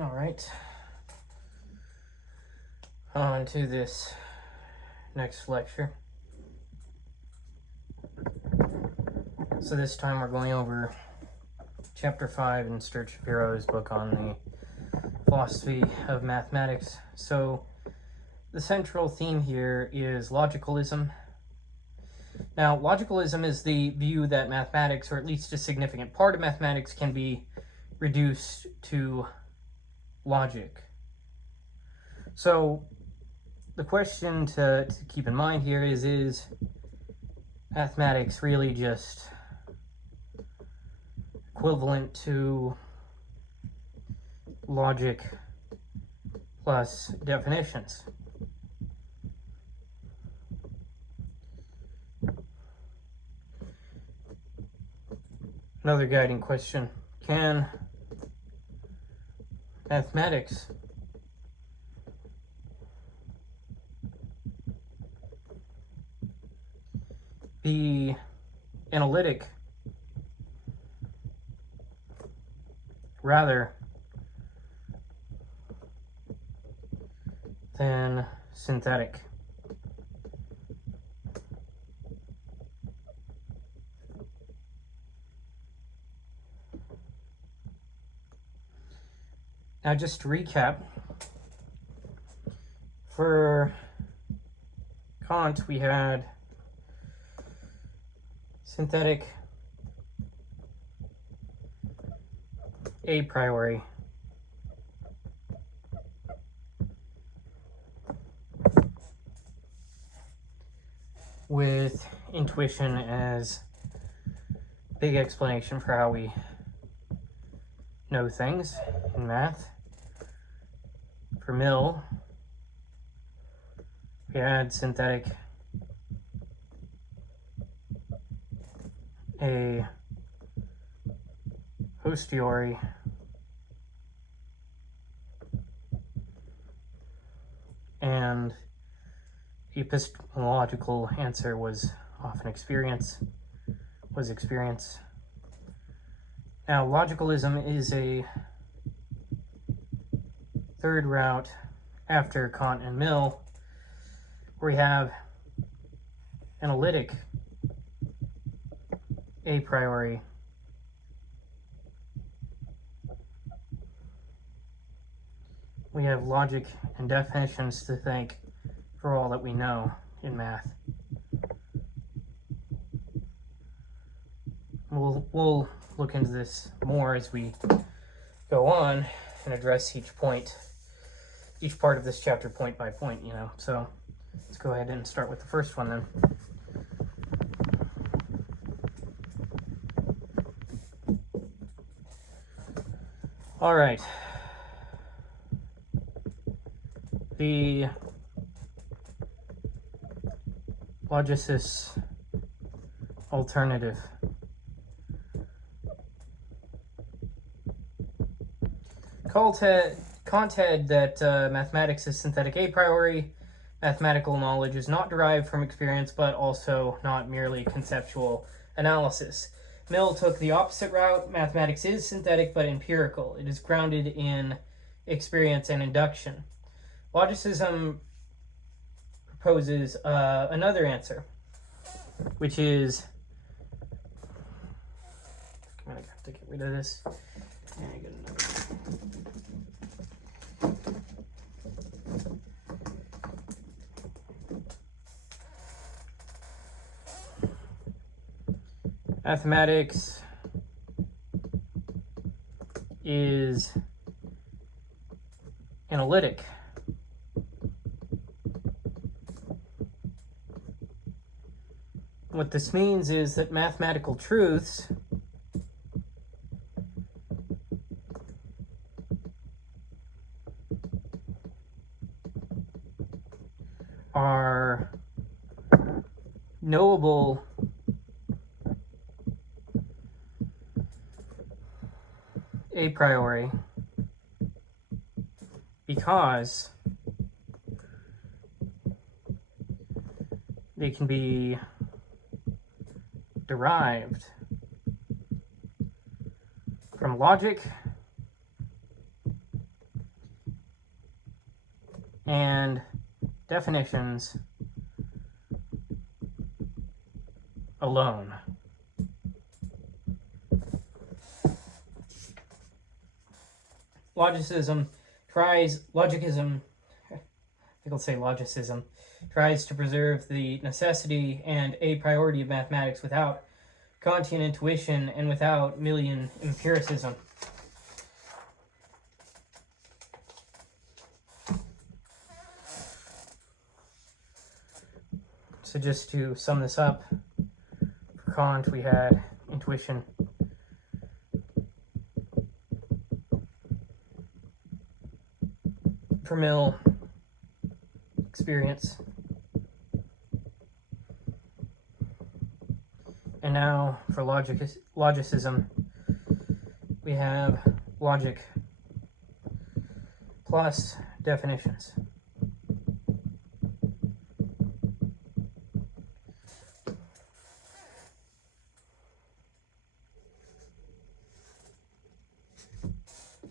All right, on to this next lecture. So this time we're going over chapter 5 in Shapiro's book on the philosophy of mathematics. So the central theme here is logicalism. Now, logicalism is the view that mathematics, or at least a significant part of mathematics, can be reduced to logic. So the question to keep in mind here is mathematics really just equivalent to logic plus definitions? Another guiding question: can mathematics be analytic rather than synthetic? Now, just to recap, for Kant we had synthetic a priori, with intuition as big explanation for how we know things in math. For Mill, we had synthetic a posteriori, and the epistemological answer was often experience. Now, logicalism is a third route after Kant and Mill, where we have analytic a priori, we have logic and definitions to thank for all that we know in math. We'll look into this more as we go on and address each part of this chapter point by point, So let's go ahead and start with the first one then. All right. The Logicism alternative. Kant had that mathematics is synthetic a priori. Mathematical knowledge is not derived from experience, but also not merely conceptual analysis. Mill took the opposite route. Mathematics is synthetic but empirical. It is grounded in experience and induction. Logicism proposes another answer, which is, I'm gonna have to get rid of this. And I get another. Mathematics is analytic. What this means is that mathematical truths are knowable a priori because they can be derived from logic and definitions alone. Logicism, tries to preserve the necessity and a priority of mathematics without Kantian intuition and without Millian empiricism. So just to sum this up, for Kant we had intuition, for Mill, experience, and now for logicism we have logic plus definitions.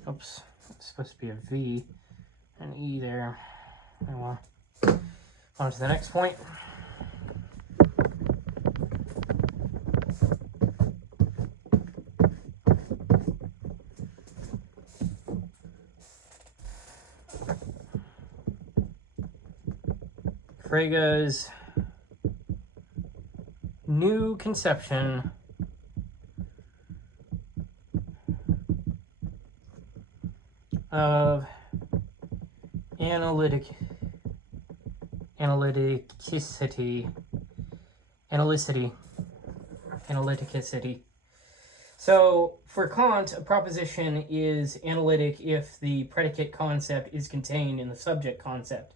Oops, it's supposed to be a V, an E there. Oh well. On to the next point. Frege's new conception of analyticity. So for Kant, a proposition is analytic if the predicate concept is contained in the subject concept.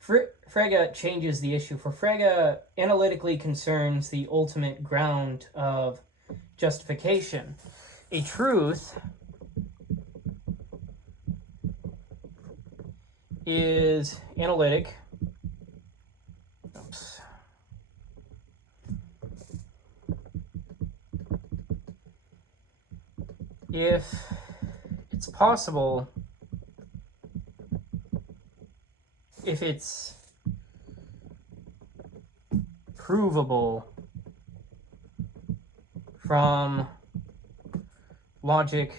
Frege changes the issue. For Frege, analytically concerns the ultimate ground of justification. A truth is analytic. Oops. If it's possible, if it's provable from logic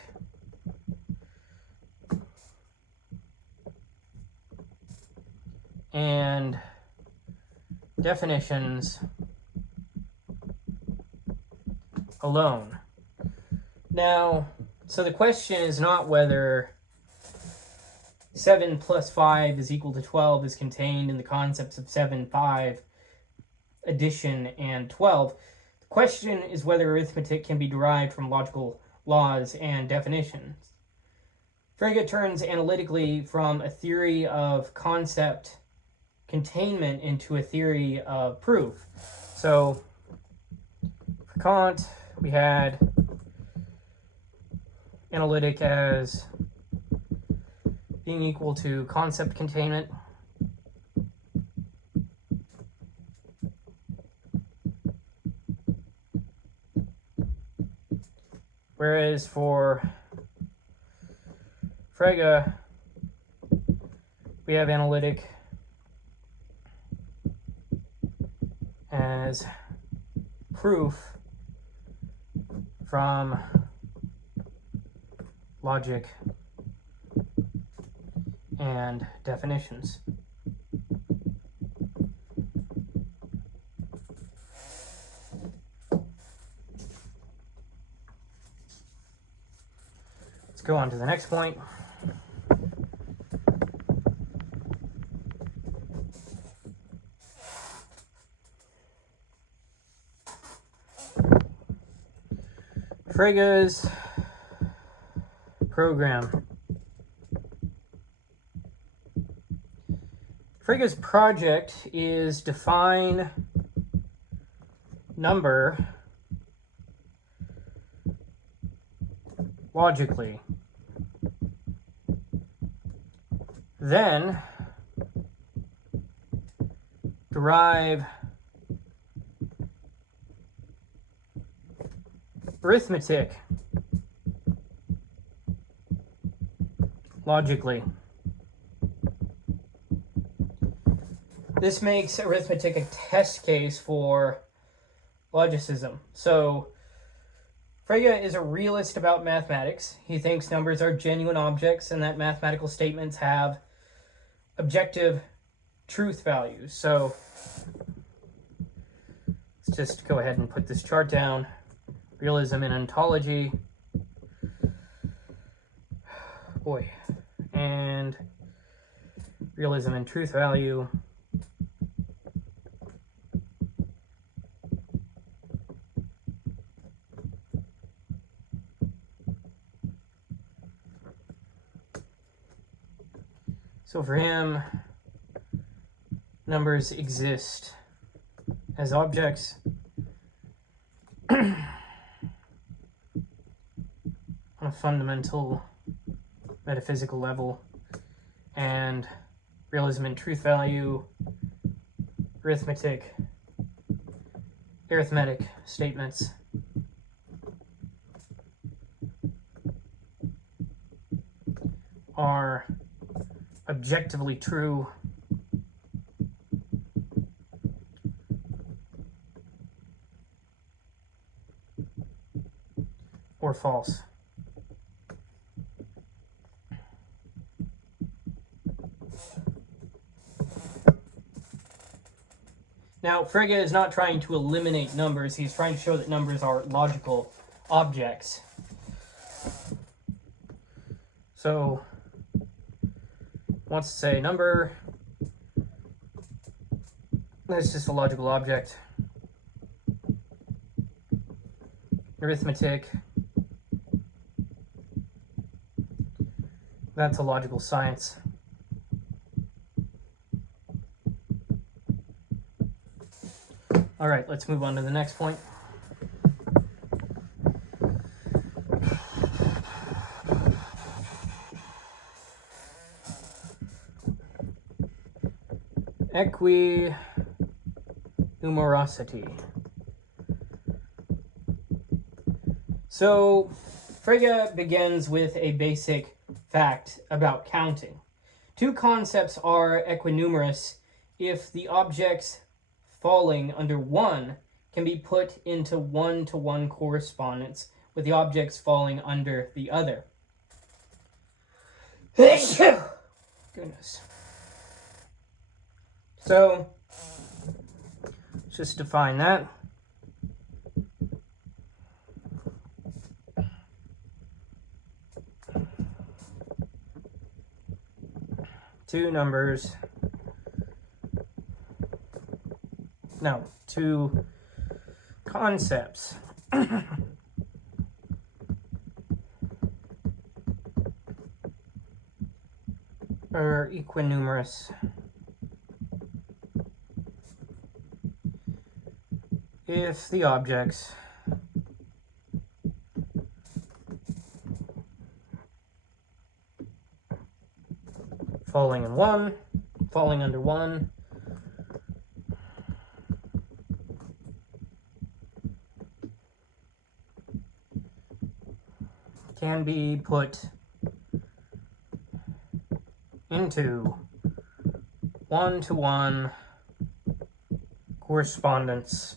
and definitions alone. Now, so the question is not whether 7 plus 5 is equal to 12 is contained in the concepts of 7, 5, addition, and 12. The question is whether arithmetic can be derived from logical laws and definitions. Frege turns analytically from a theory of concept containment into a theory of proof. So, for Kant, we had analytic as being equal to concept containment. Whereas for Frege, we have analytic as proof from logic and definitions. Let's go on to the next point. Frege's program. Frege's project is define number logically. Then derive arithmetic logically. This makes arithmetic a test case for logicism. So Frege is a realist about mathematics. He thinks numbers are genuine objects and that mathematical statements have objective truth values. So let's just go ahead and put this chart down. Realism in ontology. Boy. And realism in truth value. So for him, numbers exist as objects on a fundamental metaphysical level, and realism in truth value, arithmetic statements are objectively true or false. Now, Frege is not trying to eliminate numbers. He's trying to show that numbers are logical objects. So, wants to say number, that's just a logical object. Arithmetic, that's a logical science. All right, let's move on to the next point. Equinumerosity. So, Frege begins with a basic fact about counting. Two concepts are equinumerous if the objects falling under one can be put into one-to-one correspondence with the objects falling under the other. Goodness. So, let's just define that. Two concepts are equinumerous if the objects falling under one can be put into one-to-one correspondence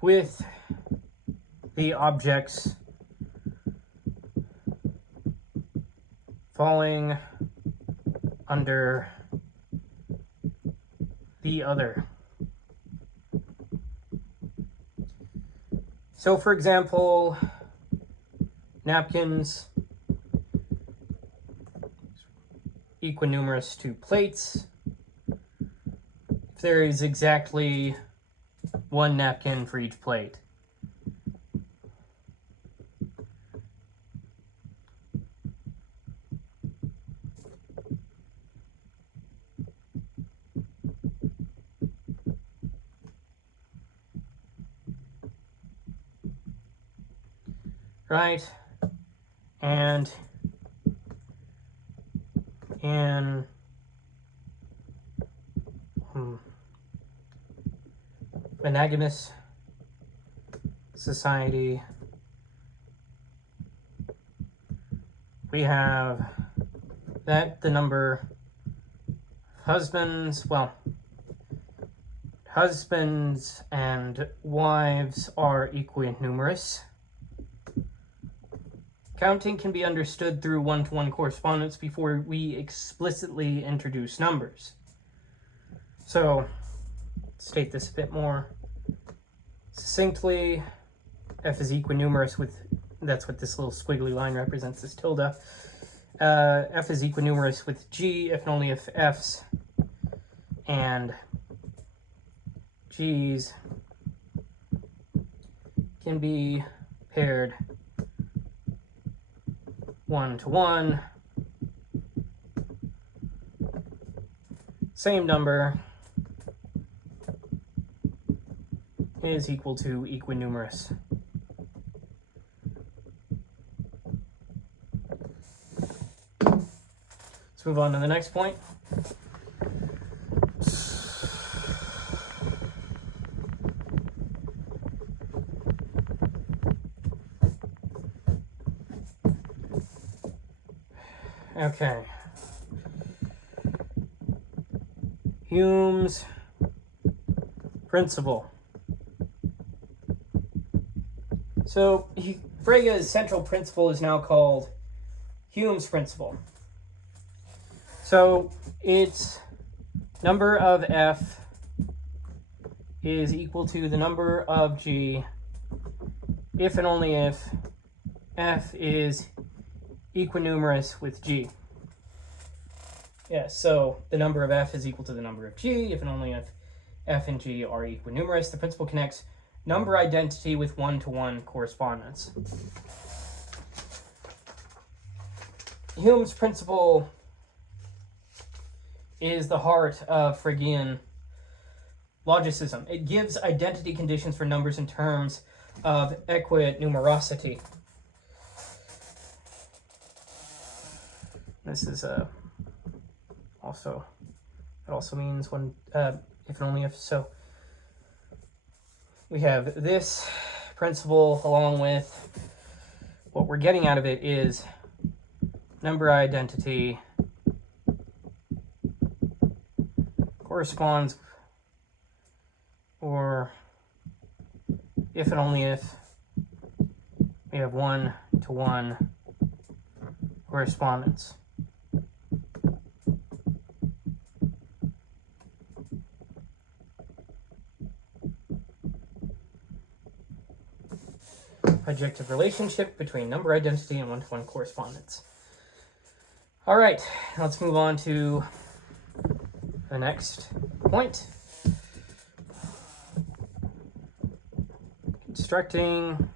with the objects falling under the other. So, for example, napkins, equinumerous to plates. If there is exactly one napkin for each plate. Right? And in monogamous society, we have that the number of husbands, well, husbands and wives are equinumerous. Counting can be understood through one-to-one correspondence before we explicitly introduce numbers. So, state this a bit more succinctly. F is equinumerous with, that's what this little squiggly line represents, this tilde. F is equinumerous with G if and only if F's and G's can be paired one-to-one. Same number is equal to equinumerous. Let's move on to the next point. Okay. Hume's principle. So Frege's central principle is now called Hume's principle. So its number of F is equal to the number of G if and only if F is equinumerous with G. Yeah, so the number of F is equal to the number of G if and only if F and G are equinumerous. The principle connects number identity with one-to-one correspondence. Hume's principle is the heart of Fregean logicism. It gives identity conditions for numbers in terms of equinumerosity. This is also, it also means when, if and only if. So we have this principle along with what we're getting out of it is number identity corresponds, or if and only if we have one-to-one correspondence. Adjective relationship between number identity and one-to-one correspondence. All right, let's move on to the next point. Constructing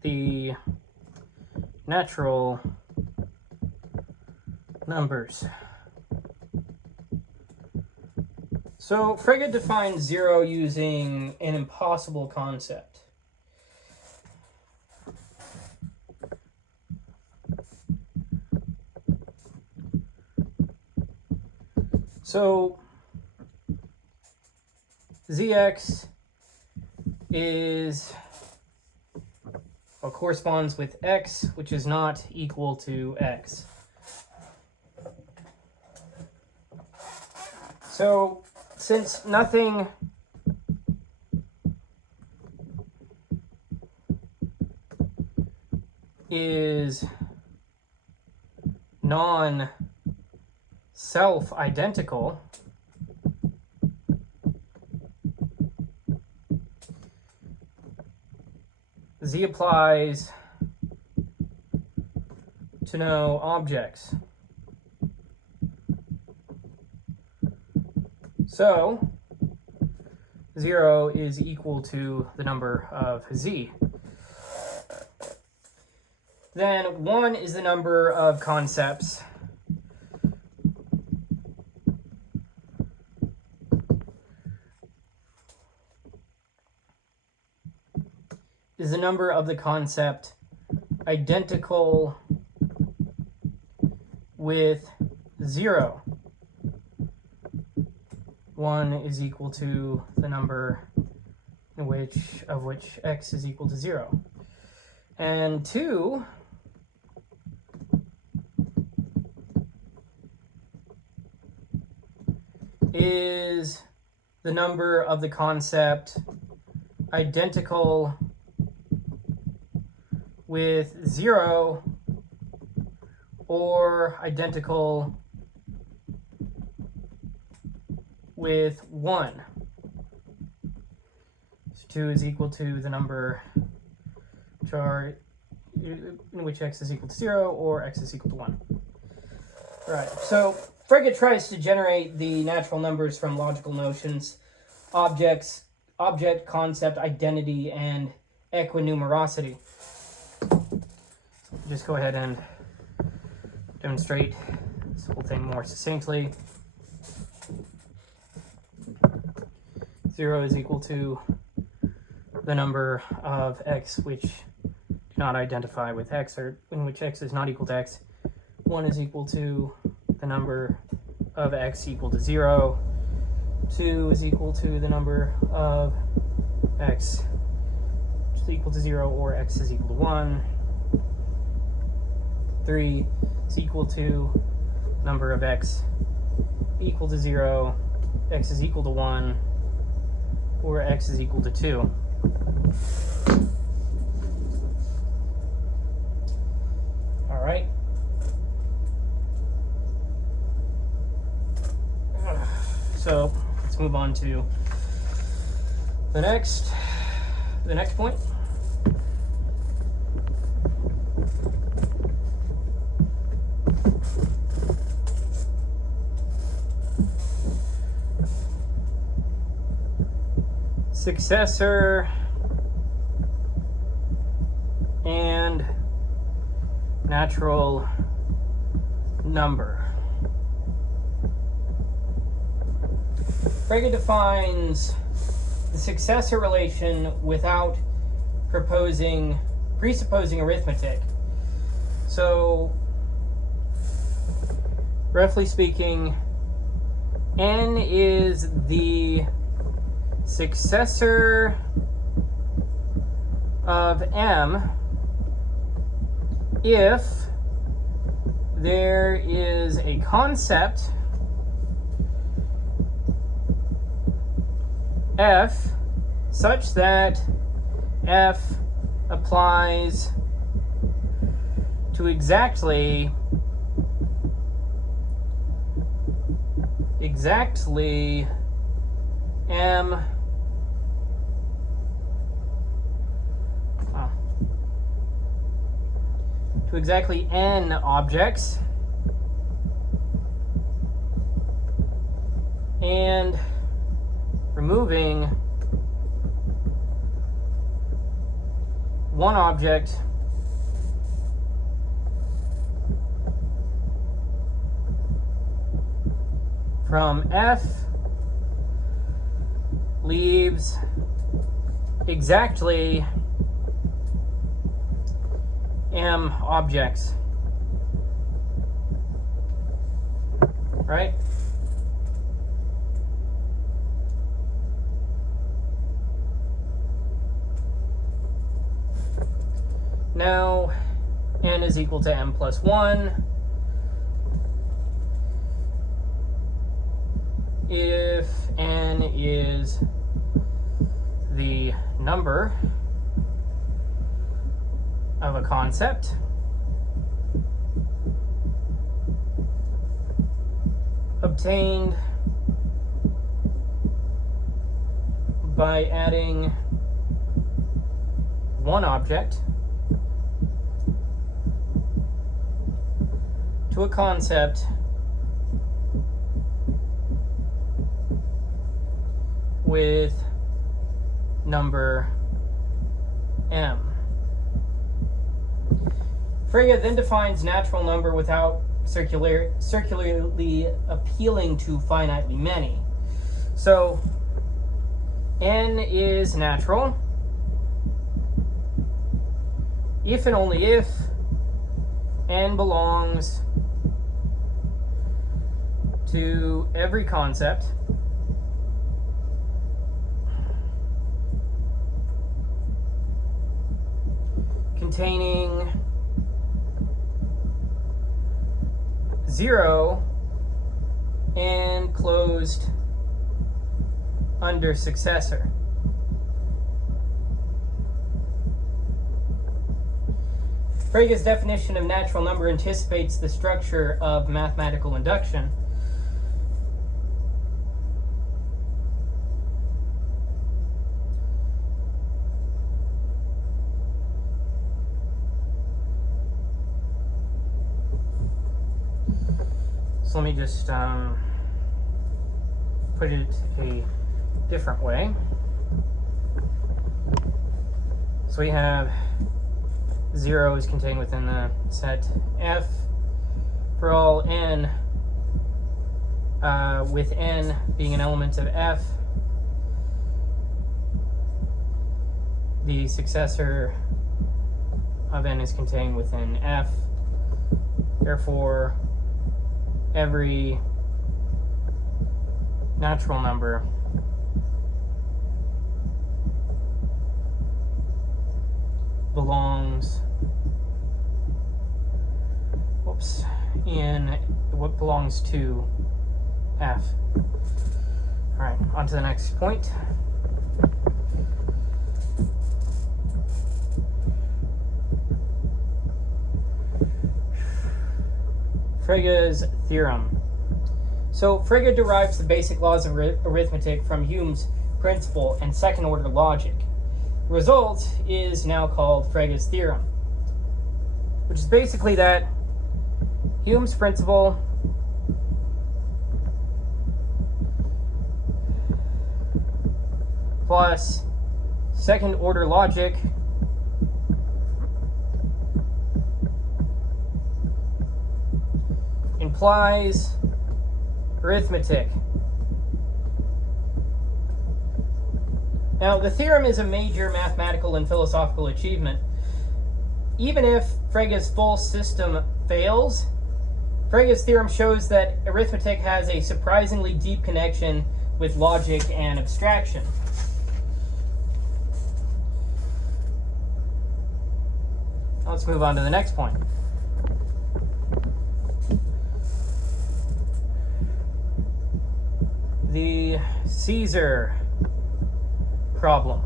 the natural numbers. So Frege defines zero using an impossible concept. So Zx is, well, corresponds with x, which is not equal to x. So since nothing is non-self-identical, Z applies to no objects. So 0 is equal to the number of Z. Then 1 is the number of concepts is the number of the concept identical with 0. 1 is equal to the number of which x is equal to 0. And 2 is the number of the concept identical with 0 or identical with 1. So 2 is equal to the number in which x is equal to 0 or x is equal to 1. All right, so Frege tries to generate the natural numbers from logical notions, object, concept, identity, and equinumerosity. Just go ahead and demonstrate this whole thing more succinctly. 0 is equal to the number of x which do not identify with x, or in which x is not equal to x. 1 is equal to the number of x equal to 0. 2 is equal to the number of x which is equal to 0 or x is equal to 1. 3 is equal to number of x equal to 0, x is equal to 1, or x is equal to 2. All right. So let's move on to the next point. Successor and natural number. Frege defines the successor relation without presupposing arithmetic. So, roughly speaking, n is the successor of m if there is a concept f such that f applies to exactly m to exactly n objects, and removing one object from f leaves exactly m objects, right? Now, n is equal to m plus 1 if n is the number of a concept obtained by adding one object to a concept with number m. Frege then defines natural number without circularly appealing to finitely many. So n is natural if and only if n belongs to every concept containing 0 and closed under successor. Frege's definition of natural number anticipates the structure of mathematical induction. So let me just put it a different way. So we have 0 is contained within the set F for all n, with n being an element of F. The successor of n is contained within F. Therefore, every natural number belongs in what belongs to F. All right, on to the next point. Frege's theorem. So Frege derives the basic laws of arithmetic from Hume's principle and second-order logic. The result is now called Frege's theorem, which is basically that Hume's principle plus second-order logic implies arithmetic. Now, the theorem is a major mathematical and philosophical achievement. Even if Frege's full system fails, Frege's theorem shows that arithmetic has a surprisingly deep connection with logic and abstraction. Now let's move on to the next point. The Caesar problem.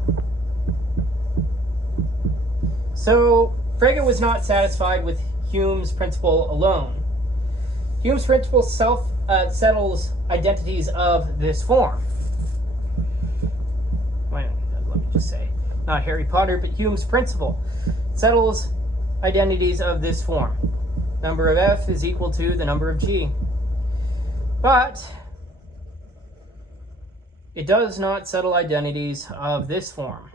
So Frege was not satisfied with Hume's principle alone. Hume's principle settles identities of this form. Let me just say, not Harry Potter, but Hume's principle settles identities of this form. Number of F is equal to the number of G. But it does not settle identities of this form.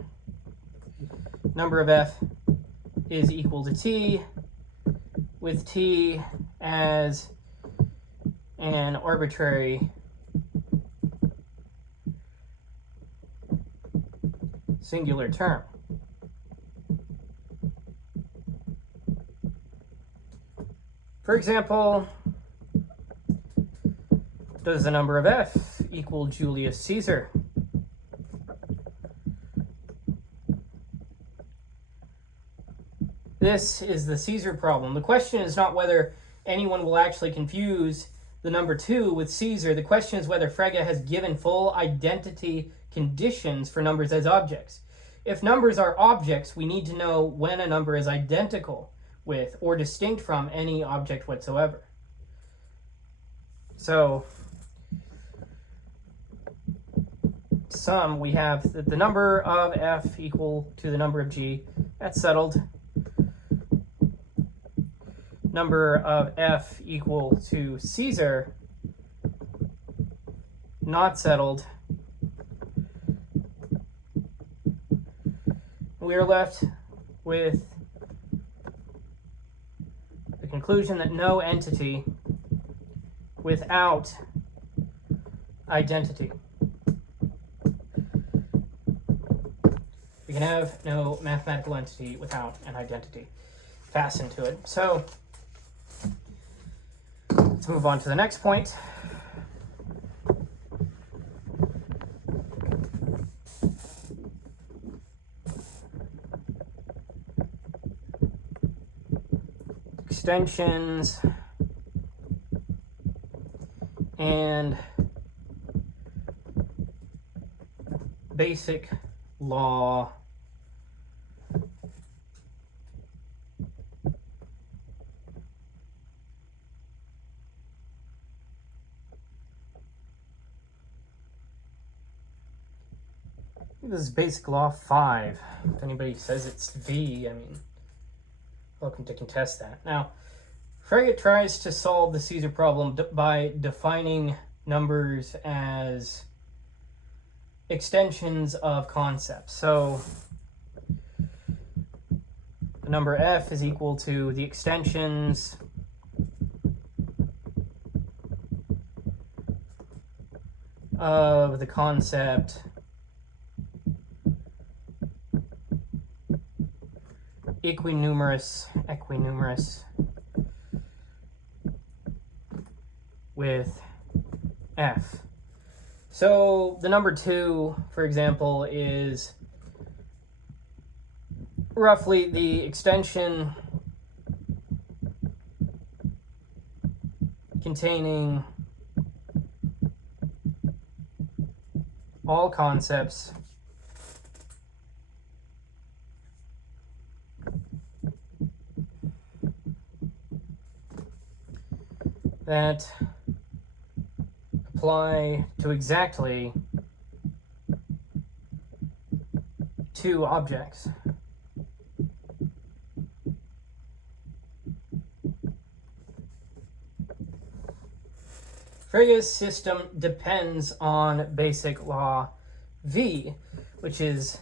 Number of F is equal to T, with T as an arbitrary singular term. For example, does the number of F equal Julius Caesar? This is the Caesar problem. The question is not whether anyone will actually confuse the number 2 with Caesar. The question is whether Frege has given full identity conditions for numbers as objects. If numbers are objects, we need to know when a number is identical with or distinct from any object whatsoever. So, sum, we have the number of F equal to the number of G. That's settled. Number of F equal to Caesar, not settled. We are left with the conclusion that no entity without identity. We can have no mathematical entity without an identity fastened to it. So let's move on to the next point. extensions and basic law this is basic law 5. If anybody says it's V, I mean, welcome to contest that. Now, Frege tries to solve the Caesar problem by defining numbers as extensions of concepts. So the number f is equal to the extensions of the concept equinumerous with f. So the number 2, for example, is roughly the extension containing all concepts that apply to exactly 2 objects. Frege's system depends on basic law V, which is,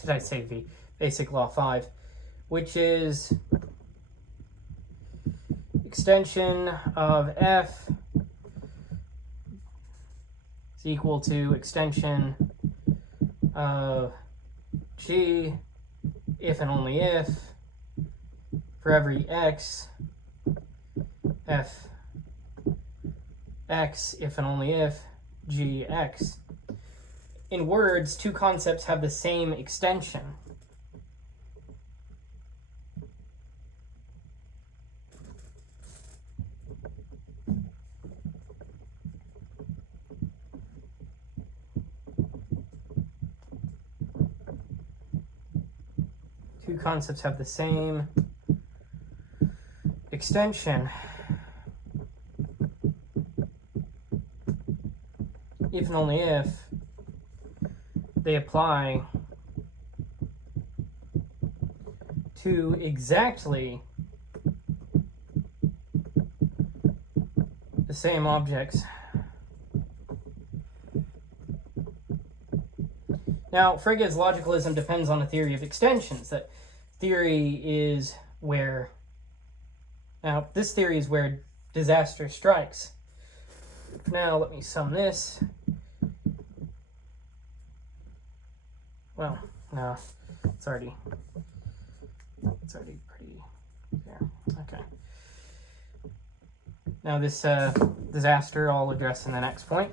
did I say V? Basic law 5, which is extension of f is equal to extension of g if and only if for every x, f x if and only if g x. In words, 2 concepts have the same extension. Two concepts have the same extension if and only if they apply to exactly the same objects. Now, Frege's logicalism depends on a theory of extensions. That theory is where, now this theory is where disaster strikes. Now, let me sum this. Well, no, it's already pretty there. Okay. Now this disaster I'll address in the next point.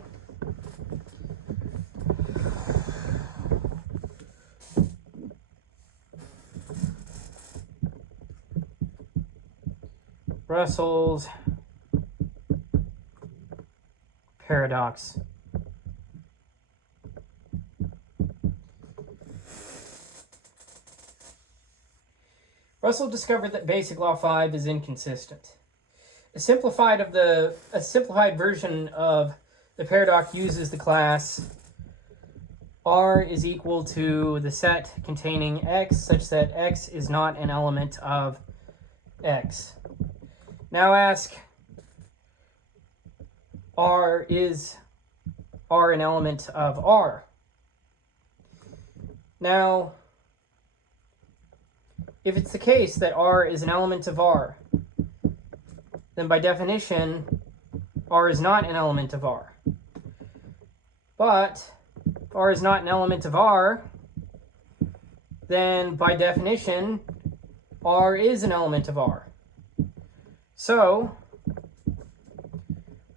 Russell's paradox. Russell discovered that basic law 5 is inconsistent. A simplified version of the paradox uses the class R is equal to the set containing X such that X is not an element of X. Now ask, is R an element of R? Now, if it's the case that R is an element of R, then by definition, R is not an element of R. But if R is not an element of R, then by definition, R is an element of R. So,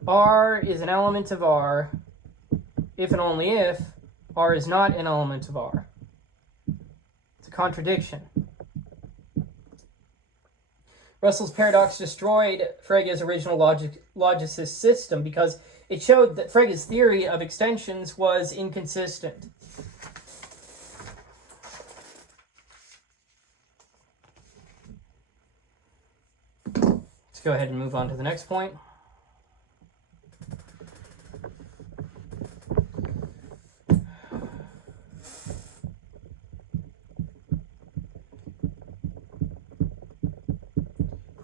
R is an element of R if and only if R is not an element of R. It's a contradiction. Russell's paradox destroyed Frege's original logicist system because it showed that Frege's theory of extensions was inconsistent. Let's go ahead and move on to the next point.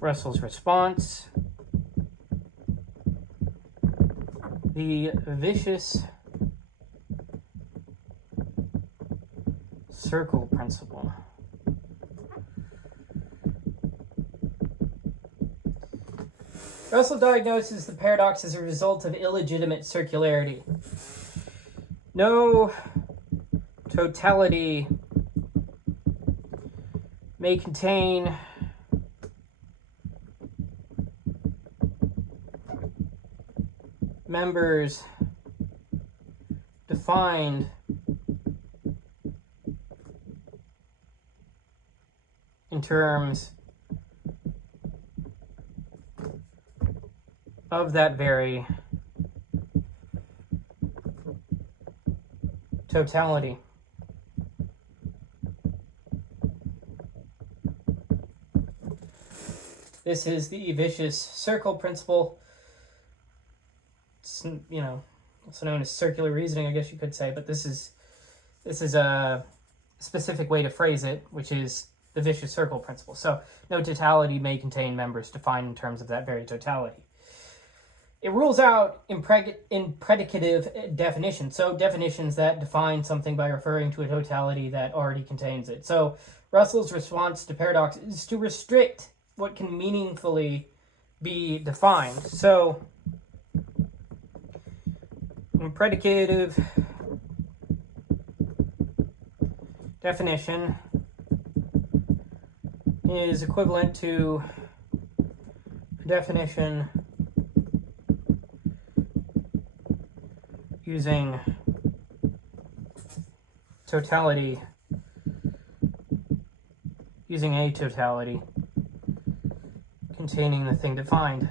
Russell's response. The vicious circle principle. Russell diagnoses the paradox as a result of illegitimate circularity. No totality may contain members defined in terms of that very totality. This is the vicious circle principle. It's, also known as circular reasoning, I guess you could say, but this is a specific way to phrase it, which is the vicious circle principle. So no totality may contain members defined in terms of that very totality. It rules out impredicative definitions, so definitions that define something by referring to a totality that already contains it. So Russell's response to paradox is to restrict what can meaningfully be defined. So impredicative definition is equivalent to a definition using totality, using a totality containing the thing defined.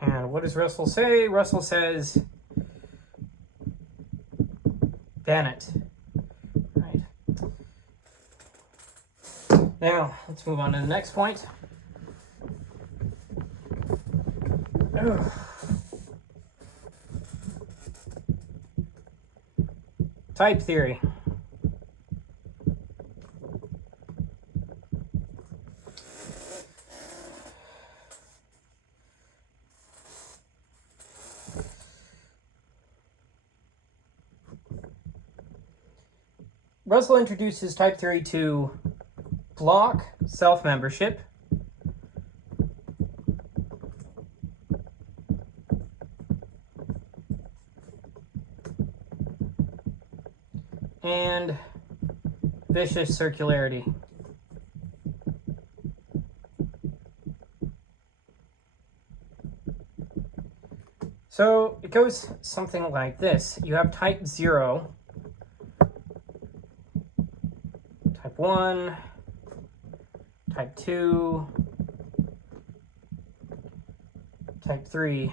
And what does Russell say? Russell says, ban it. Right. Now, let's move on to the next point. Ugh. Type theory. Russell introduces type theory to block self-membership, and vicious circularity. So it goes something like this. You have type 0, type 1, type 2, type 3.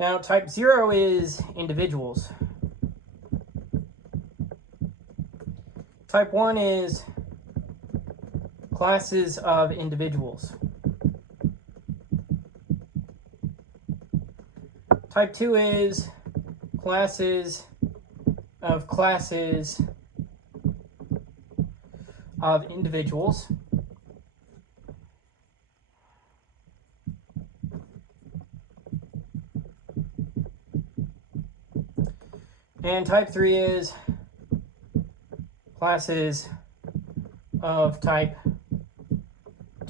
Now, type 0 is individuals. Type 1 is classes of individuals. Type 2 is classes of individuals. And type 3 is classes of type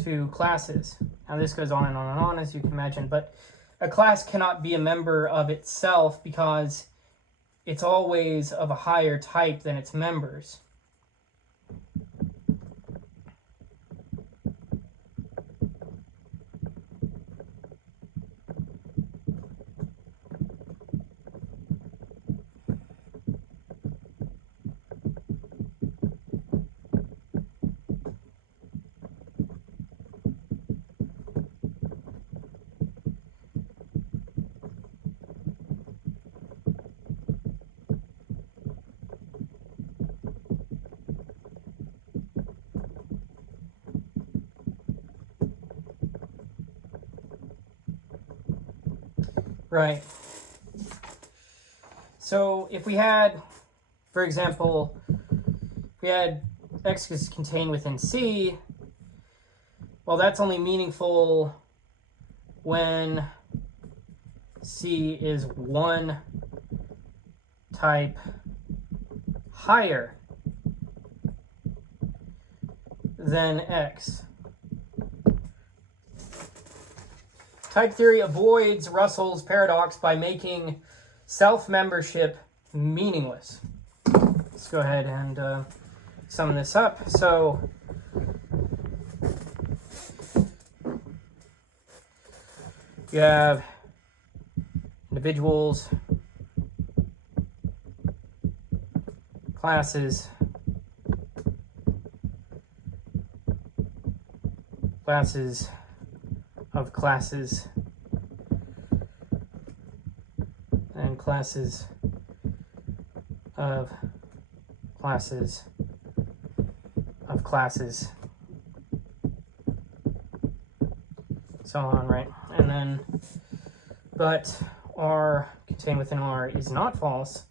2 classes. Now this goes on and on and on, as you can imagine, but a class cannot be a member of itself because it's always of a higher type than its members. Right. So if we had, for example, if we had X is contained within C, well, that's only meaningful when C is one type higher than X. Type theory avoids Russell's paradox by making self-membership meaningless. Let's go ahead and sum this up. So you have individuals, classes, classes of classes, and classes of classes of classes, so on, right? And then, but R contained within R is not false.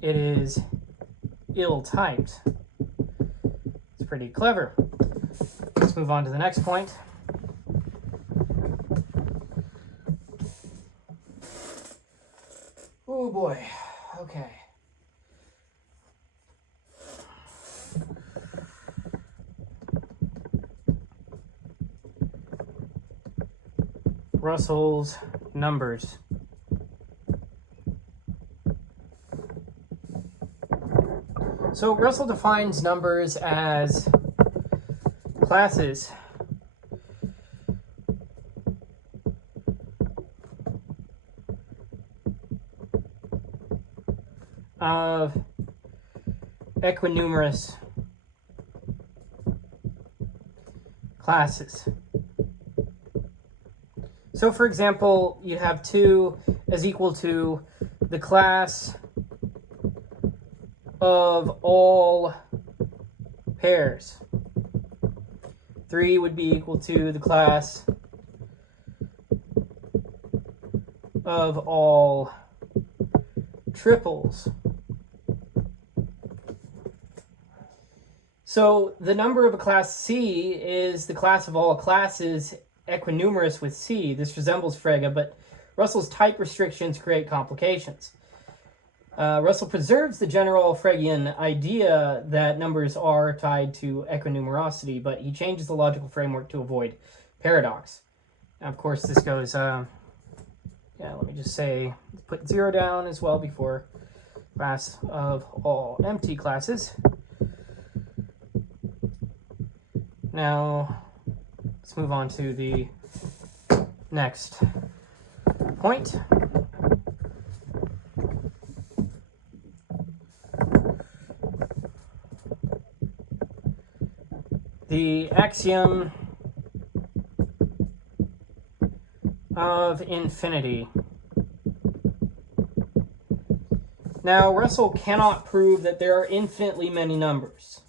It is ill-typed. It's pretty clever. Let's move on to the next point. Oh boy. Okay. Russell's numbers. So Russell defines numbers as classes of equinumerous classes. So for example, you have 2 is equal to the class of all pairs. 3 would be equal to the class of all triples. So the number of a class C is the class of all classes equinumerous with C. This resembles Frege, but Russell's type restrictions create complications. Russell preserves the general Fregean idea that numbers are tied to equinumerosity, but he changes the logical framework to avoid paradox. Now, of course, this goes, let me just say, put 0 down as well before class of all empty classes. Now, let's move on to the next point. The axiom of infinity. Now, Russell cannot prove that there are infinitely many numbers.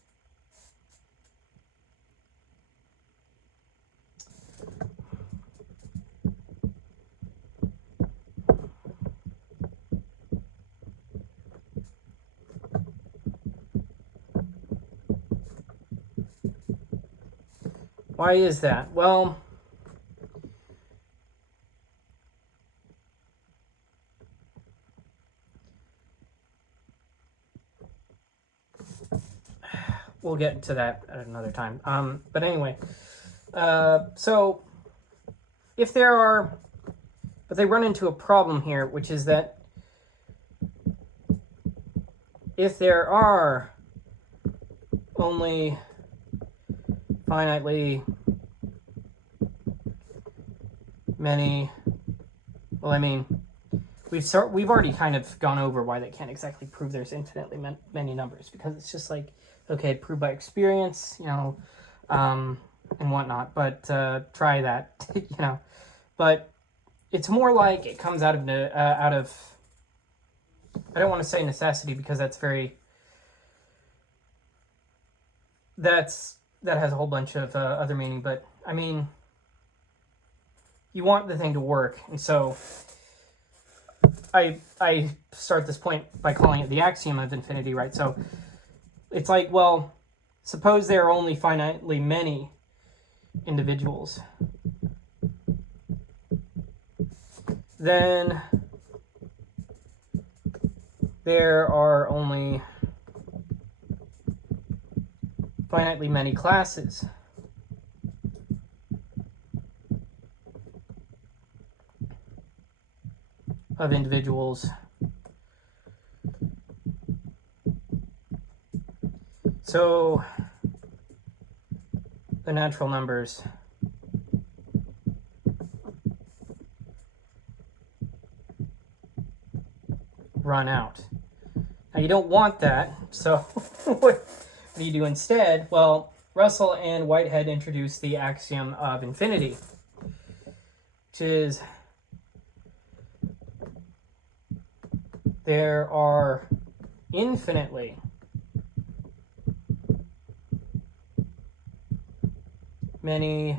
Why is that? Well, we'll get to that at another time. But anyway, so if there are, but they run into a problem here, which is that if there are only finitely many, well, I mean, we've already kind of gone over why they can't exactly prove there's infinitely many numbers, because it's just like, okay, prove by experience, you know, and whatnot, but try that, you know, but it's more like it comes out of I don't want to say necessity, because that's very, that has a whole bunch of other meaning, but I mean, you want the thing to work. And so I start this point by calling it the axiom of infinity, right? So it's like, well, suppose there are only finitely many individuals. Then there are only finitely many classes. Of individuals. So the natural numbers run out. Now you don't want that, so what do you do instead? Well, Russell and Whitehead introduced the axiom of infinity, which is there are infinitely many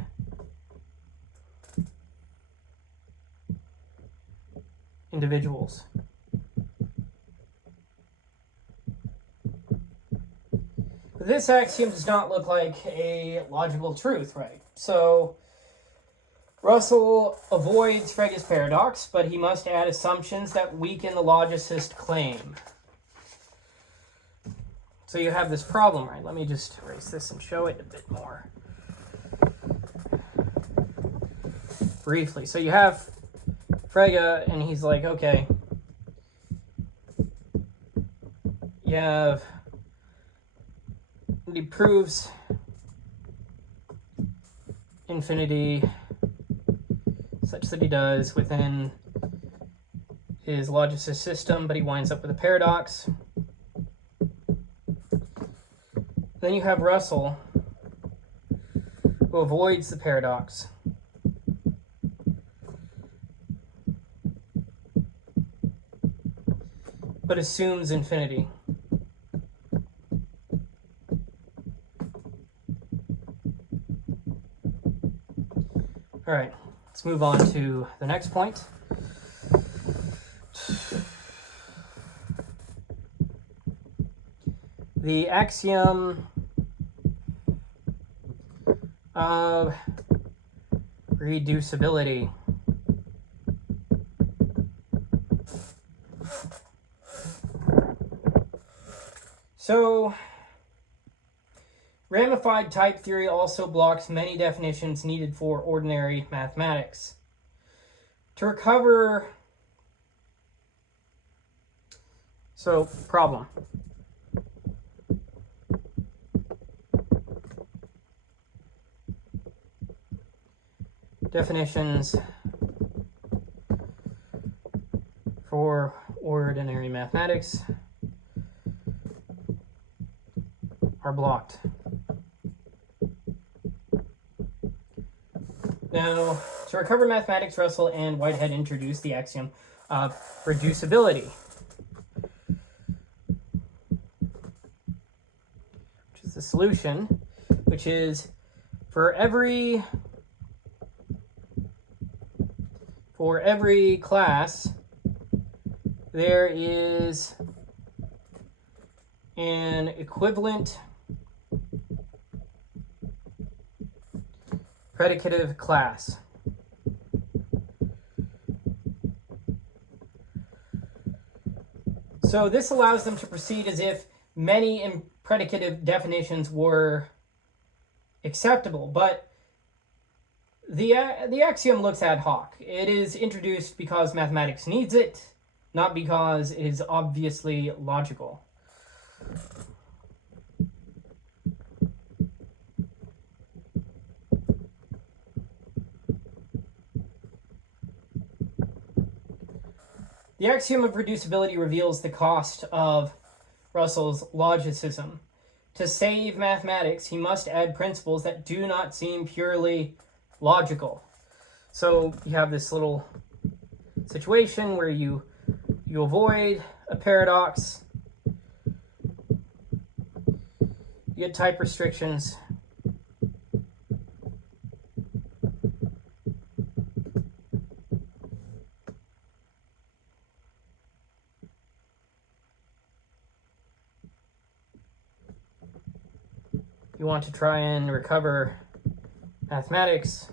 individuals. But this axiom does not look like a logical truth, right? So Russell avoids Frege's paradox, but he must add assumptions that weaken the logicist claim. So you have this problem, right? Let me just erase this and show it a bit more briefly. So you have Frege, and he's like, okay, you have, he proves infinity such that he does within his logicist system, but he winds up with a paradox. Then you have Russell, who avoids the paradox. But assumes infinity. All right, let's move on to the next point. The axiom of reducibility. So, ramified type theory also blocks many definitions needed for ordinary mathematics. To recover, so problem. Definitions for ordinary mathematics are blocked. Now, to recover mathematics, Russell and Whitehead introduced the axiom of reducibility, which is the solution, which is for every class, there is an equivalent predicative class. So this allows them to proceed as if many predicative definitions were acceptable, but the axiom looks ad hoc. It is introduced because mathematics needs it, not because it is obviously logical. The axiom of reducibility reveals the cost of Russell's logicism. To save mathematics, he must add principles that do not seem purely logical. So you have this little situation where you avoid a paradox, you get type restrictions, you want to try and recover mathematics,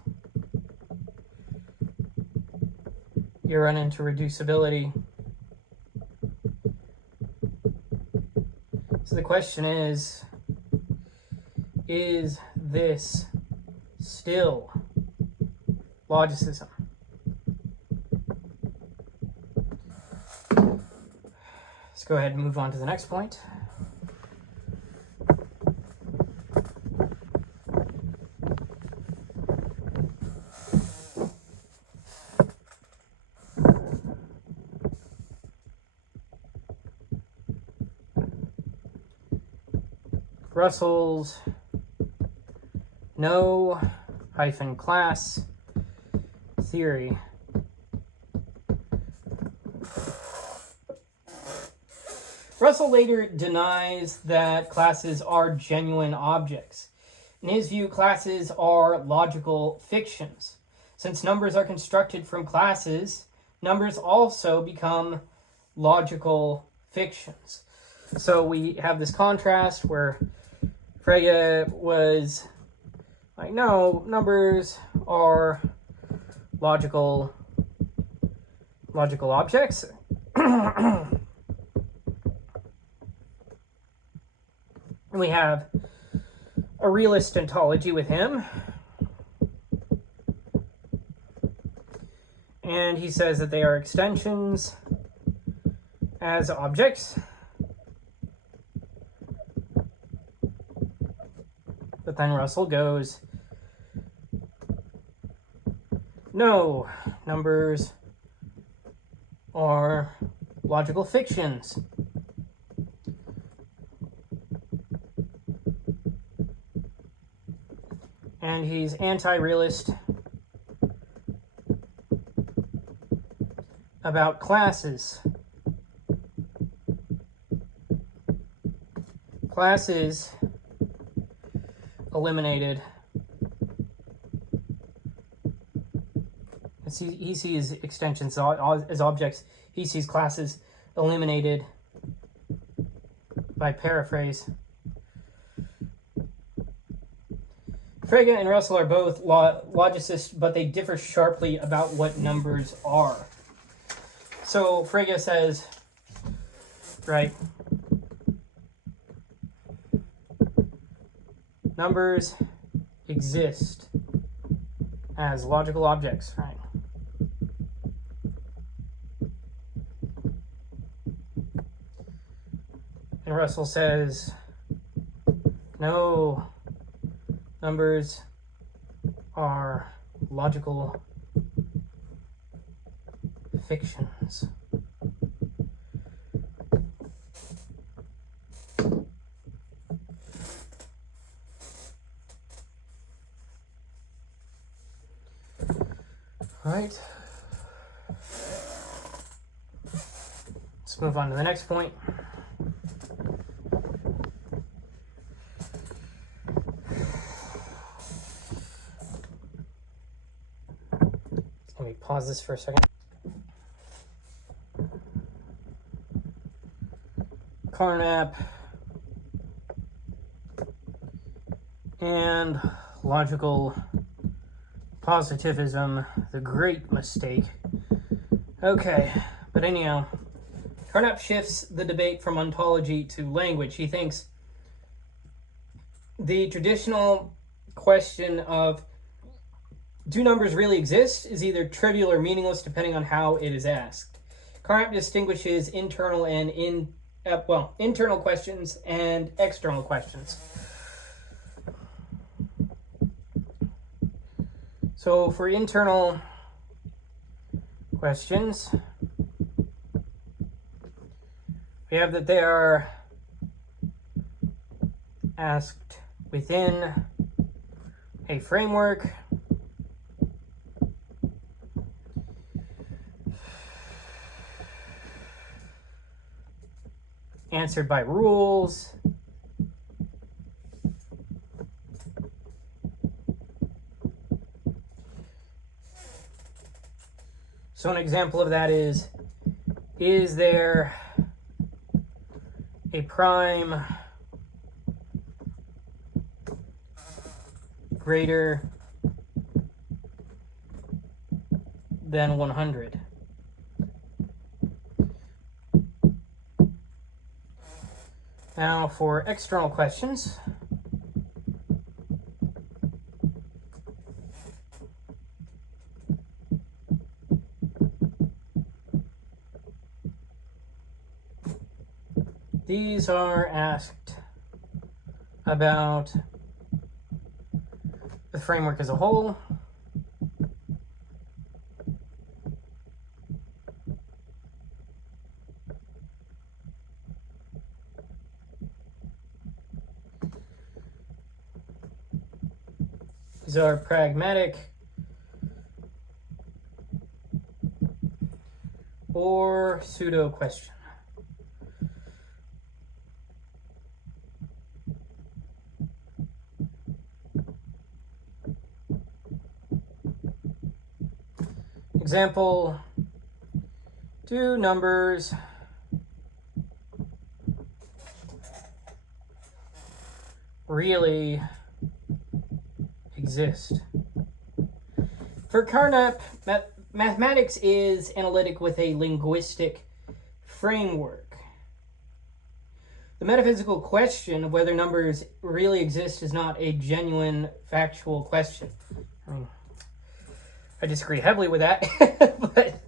you run into reducibility. So the question is this still logicism? Let's go ahead and move on to the next point. Russell's no-class theory. Russell later denies that classes are genuine objects. In his view, classes are logical fictions. Since numbers are constructed from classes, numbers also become logical fictions. So we have this contrast where Frege was like, no, numbers are logical objects. We have a realist ontology with him. And he says that they are extensions as objects. But then Russell goes, no, numbers are logical fictions. And he's anti-realist about classes. Classes eliminated. He sees extensions as objects. He sees classes eliminated by paraphrase. Frege and Russell are both logicists, but they differ sharply about what numbers are. So Frege says, right, numbers exist as logical objects, right? And Russell says, no, numbers are logical fictions. All right. Let's move on to the next point. Let me pause this for a second. Carnap and logical positivism, the great mistake. Okay, but anyhow, Carnap shifts the debate from ontology to language. He thinks the traditional question of do numbers really exist is either trivial or meaningless depending on how it is asked. Carnap distinguishes internal and internal questions and external questions. So for internal questions, we have that they are asked within a framework, answered by rules, so an example of that is there a prime greater than 100. Now for external questions. These are asked about the framework as a whole. These are pragmatic or pseudo question. Example, do numbers really exist? For Carnap, mathematics is analytic with a linguistic framework. The metaphysical question of whether numbers really exist is not a genuine factual question. I mean, I disagree heavily with that, but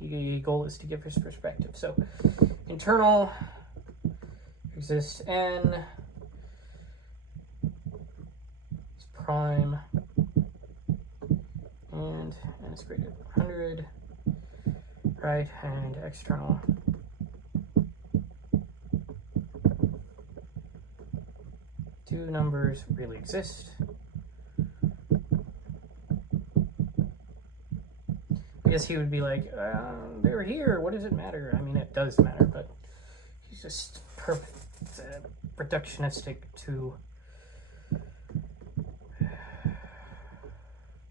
the goal is to give his perspective. So, internal exists n is prime, and n is greater than 100, right? And external do numbers really exist? I guess he would be like, they're here. What does it matter? I mean, it does matter, but he's just reductionistic to.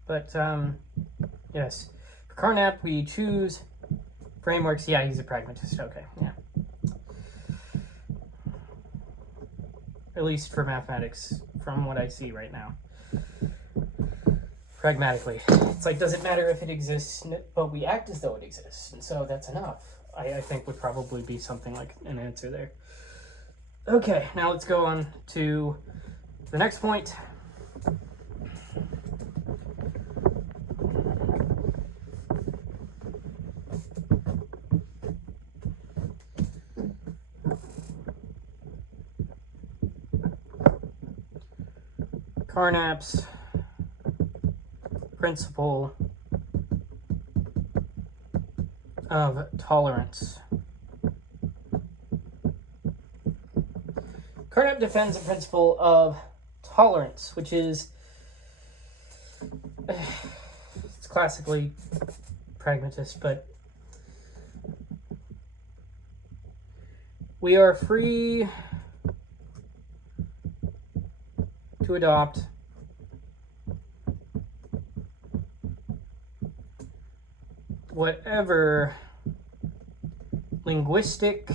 But yes, for Carnap we choose frameworks. Yeah, he's a pragmatist. Okay, yeah. At least for mathematics, from what I see right now. Pragmatically, it's like, does it matter if it exists, but we act as though it exists, and so that's enough. I think would probably be something like an answer there. Okay, now let's go on to the next point. Carnap's principle of tolerance. Carnap defends the principle of tolerance, which is it's classically pragmatist, but we are free to adopt whatever linguistic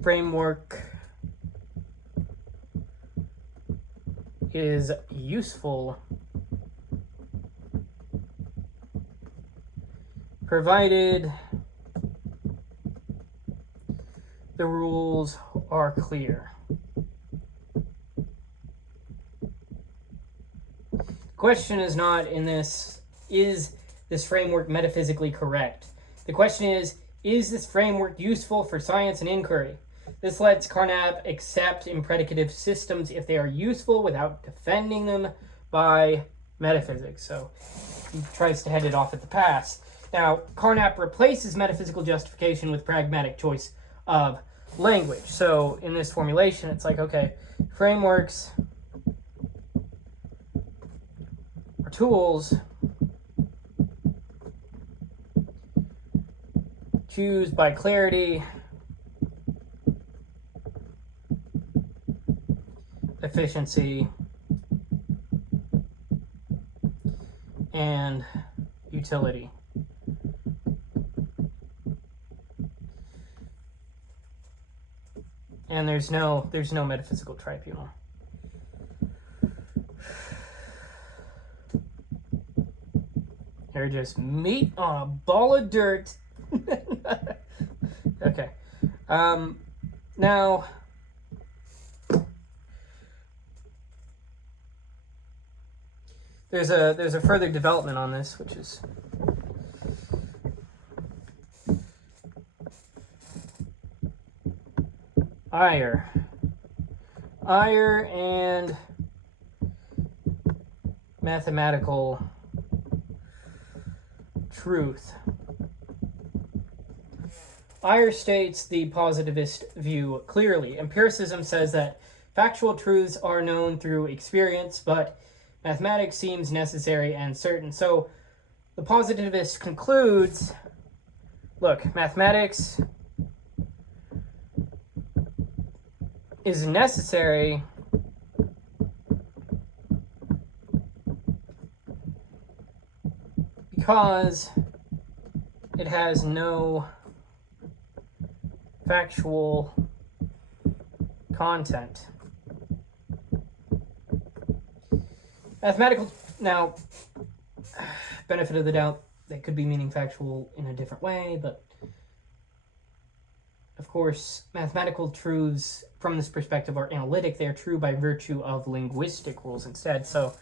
framework is useful, provided the rules are clear. The question is not in this, is this framework metaphysically correct? The question is this framework useful for science and inquiry? This lets Carnap accept impredicative systems if they are useful without defending them by metaphysics. So he tries to head it off at the pass. Now, Carnap replaces metaphysical justification with pragmatic choice of language. So in this formulation, it's like, okay, frameworks are tools. Choose by clarity, efficiency, and utility. and there's no metaphysical tribunal. They're just meat on a ball of dirt. Okay. Now, there's a further development on this, which is ire and mathematical truth. Ire states the positivist view clearly. Empiricism says that factual truths are known through experience, but mathematics seems necessary and certain. So the positivist concludes, look, mathematics is necessary because it has no factual content. Mathematical, now, benefit of the doubt, that could be meaning factual in a different way, but of course, mathematical truths from this perspective are analytic. They are true by virtue of linguistic rules instead, so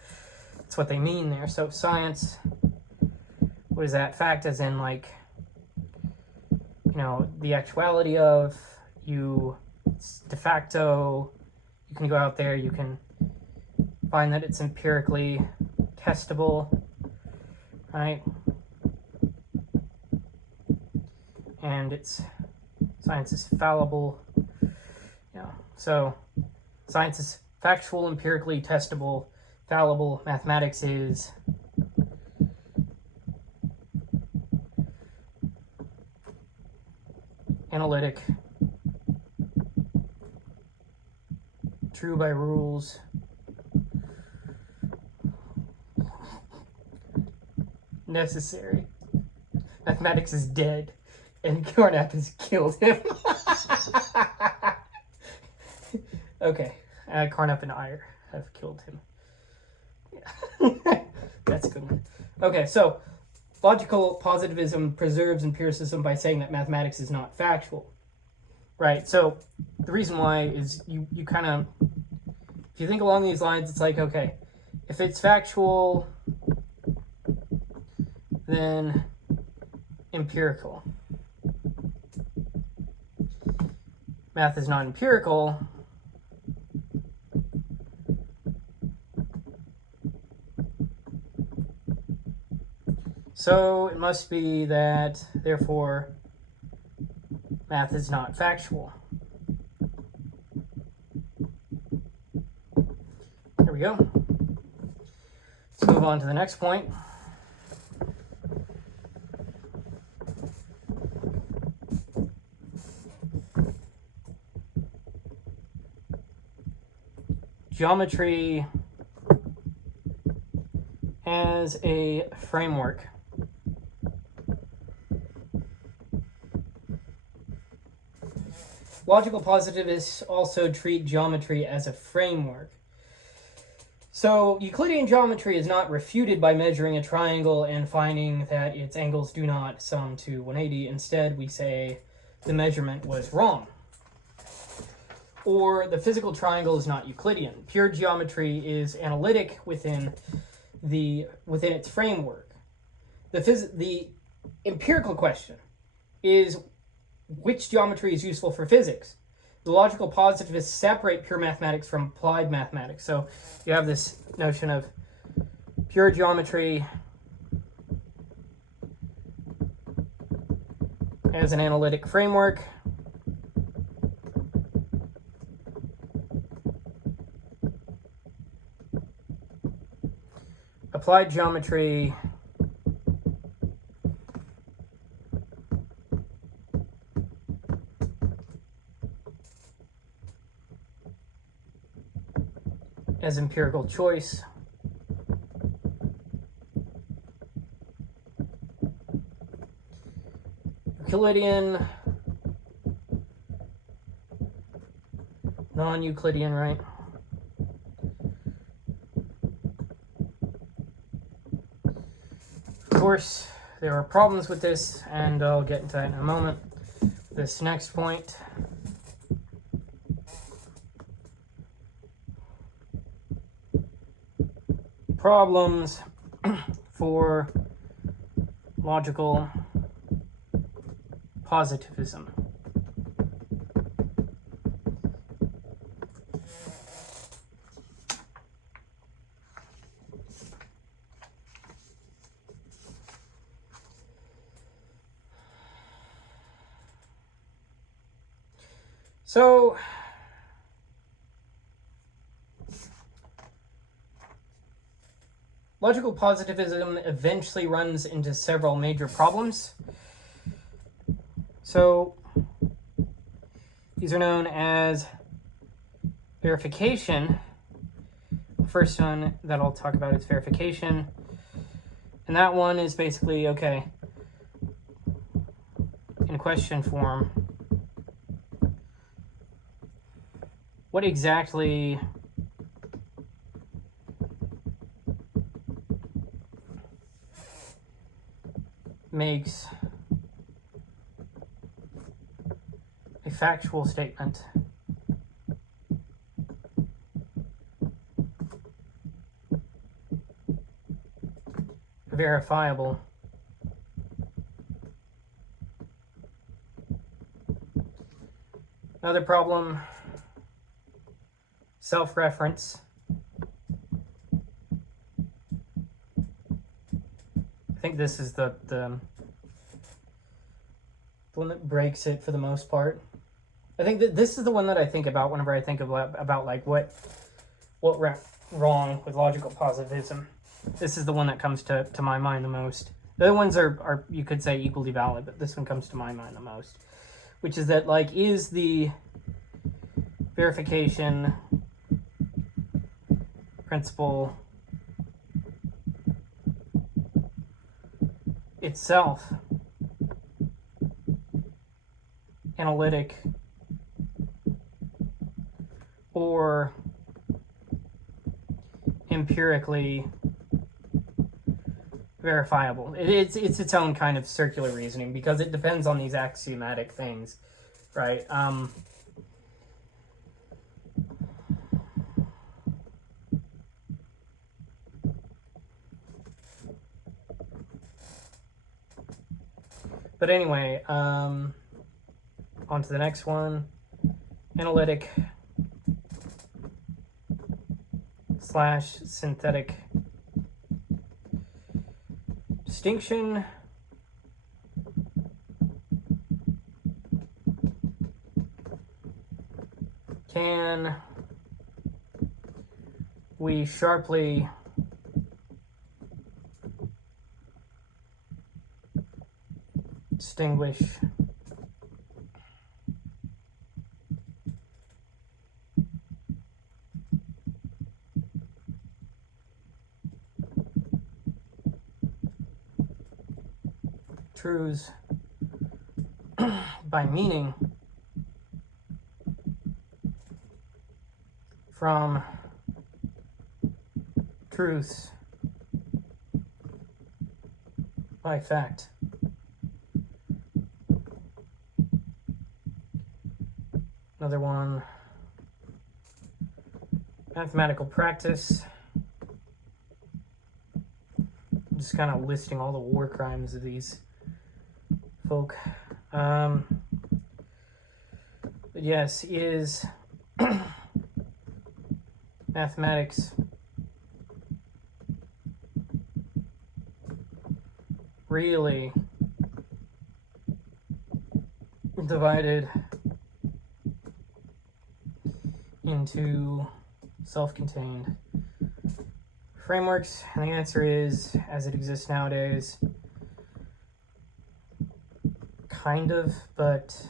that's what they mean there. So science, what is that? Fact as in, like, you know, the actuality of, you, it's de facto, you can go out there, you can find that it's empirically testable, right? And it's, science is fallible, so science is factual, empirically testable, fallible. Mathematics is analytic, true by rules, necessary. Mathematics is dead, and Carnap has killed him. Okay, Carnap and Ire have killed him. Yeah. That's a good one. Okay, so logical positivism preserves empiricism by saying that mathematics is not factual. Right, so the reason why is you kind of, if you think along these lines, it's like, okay, if it's factual, then empirical. Math is not empirical. So it must be that, therefore, math is not factual. There we go. Let's move on to the next point. Geometry as a framework. Logical positivists also treat geometry as a framework. So Euclidean geometry is not refuted by measuring a triangle and finding that its angles do not sum to 180. Instead, we say the measurement was wrong. Or the physical triangle is not Euclidean. Pure geometry is analytic within its framework. The empirical question is, which geometry is useful for physics? The logical positivists separate pure mathematics from applied mathematics. So you have this notion of pure geometry as an analytic framework. Applied geometry as empirical choice. Euclidean non-Euclidean, right? Of course, there are problems with this, and I'll get into that in a moment. This next point. Problems for logical positivism. So, logical positivism eventually runs into several major problems. So, these are known as verification. The first one that I'll talk about is verification. And that one is basically, okay, in question form, what exactly makes a factual statement verifiable? Another problem, self-reference. I think this is the one that breaks it for the most part. I think that this is the one that I think about whenever I think about like what went wrong with logical positivism. This is the one that comes to my mind the most. The other ones are you could say equally valid, but this one comes to my mind the most, which is that, like, is the verification principle itself analytic or empirically verifiable? It's its own kind of circular reasoning, because it depends on these axiomatic things, right? But anyway, on to the next one. Analytic / synthetic distinction. Can we sharply distinguish truths by meaning from truths by fact? Another one, mathematical practice. Just kind of listing all the war crimes of these folk. But yes, is mathematics really divided into self-contained frameworks? And the answer is, as it exists nowadays, kind of, but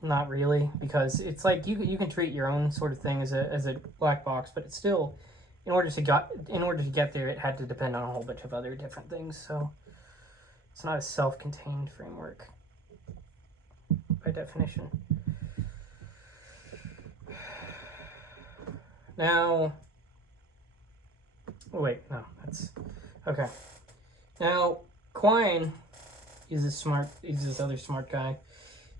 not really, because it's like you can treat your own sort of thing as a black box, but it's still, in order to get there, it had to depend on a whole bunch of other different things. So it's not a self-contained framework by definition. Now, oh wait, no, that's okay. Now, Quine is this other smart guy.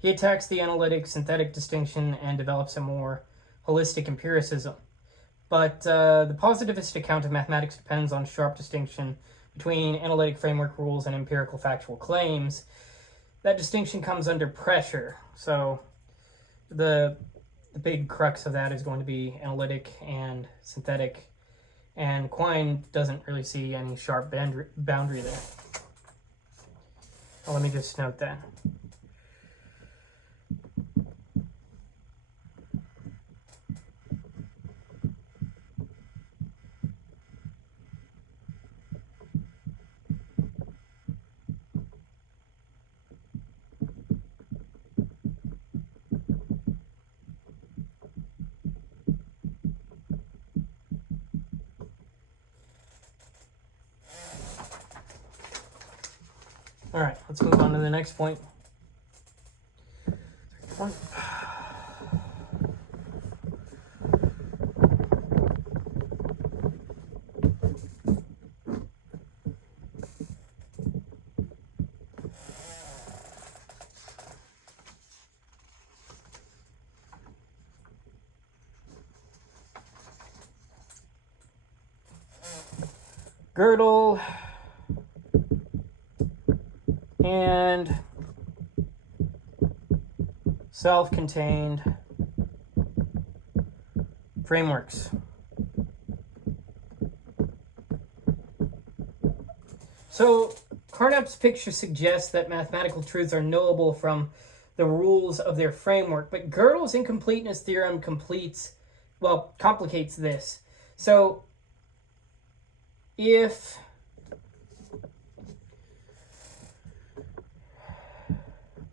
He attacks the analytic synthetic distinction and develops a more holistic empiricism. But the positivist account of mathematics depends on sharp distinction between analytic framework rules and empirical factual claims. That distinction comes under pressure. So the big crux of that is going to be analytic and synthetic. And Quine doesn't really see any sharp boundary there. Well, let me just note that. All right, let's move on to the next point. Gödel and self-contained frameworks. So Carnap's picture suggests that mathematical truths are knowable from the rules of their framework, but Gödel's incompleteness theorem complicates this. So if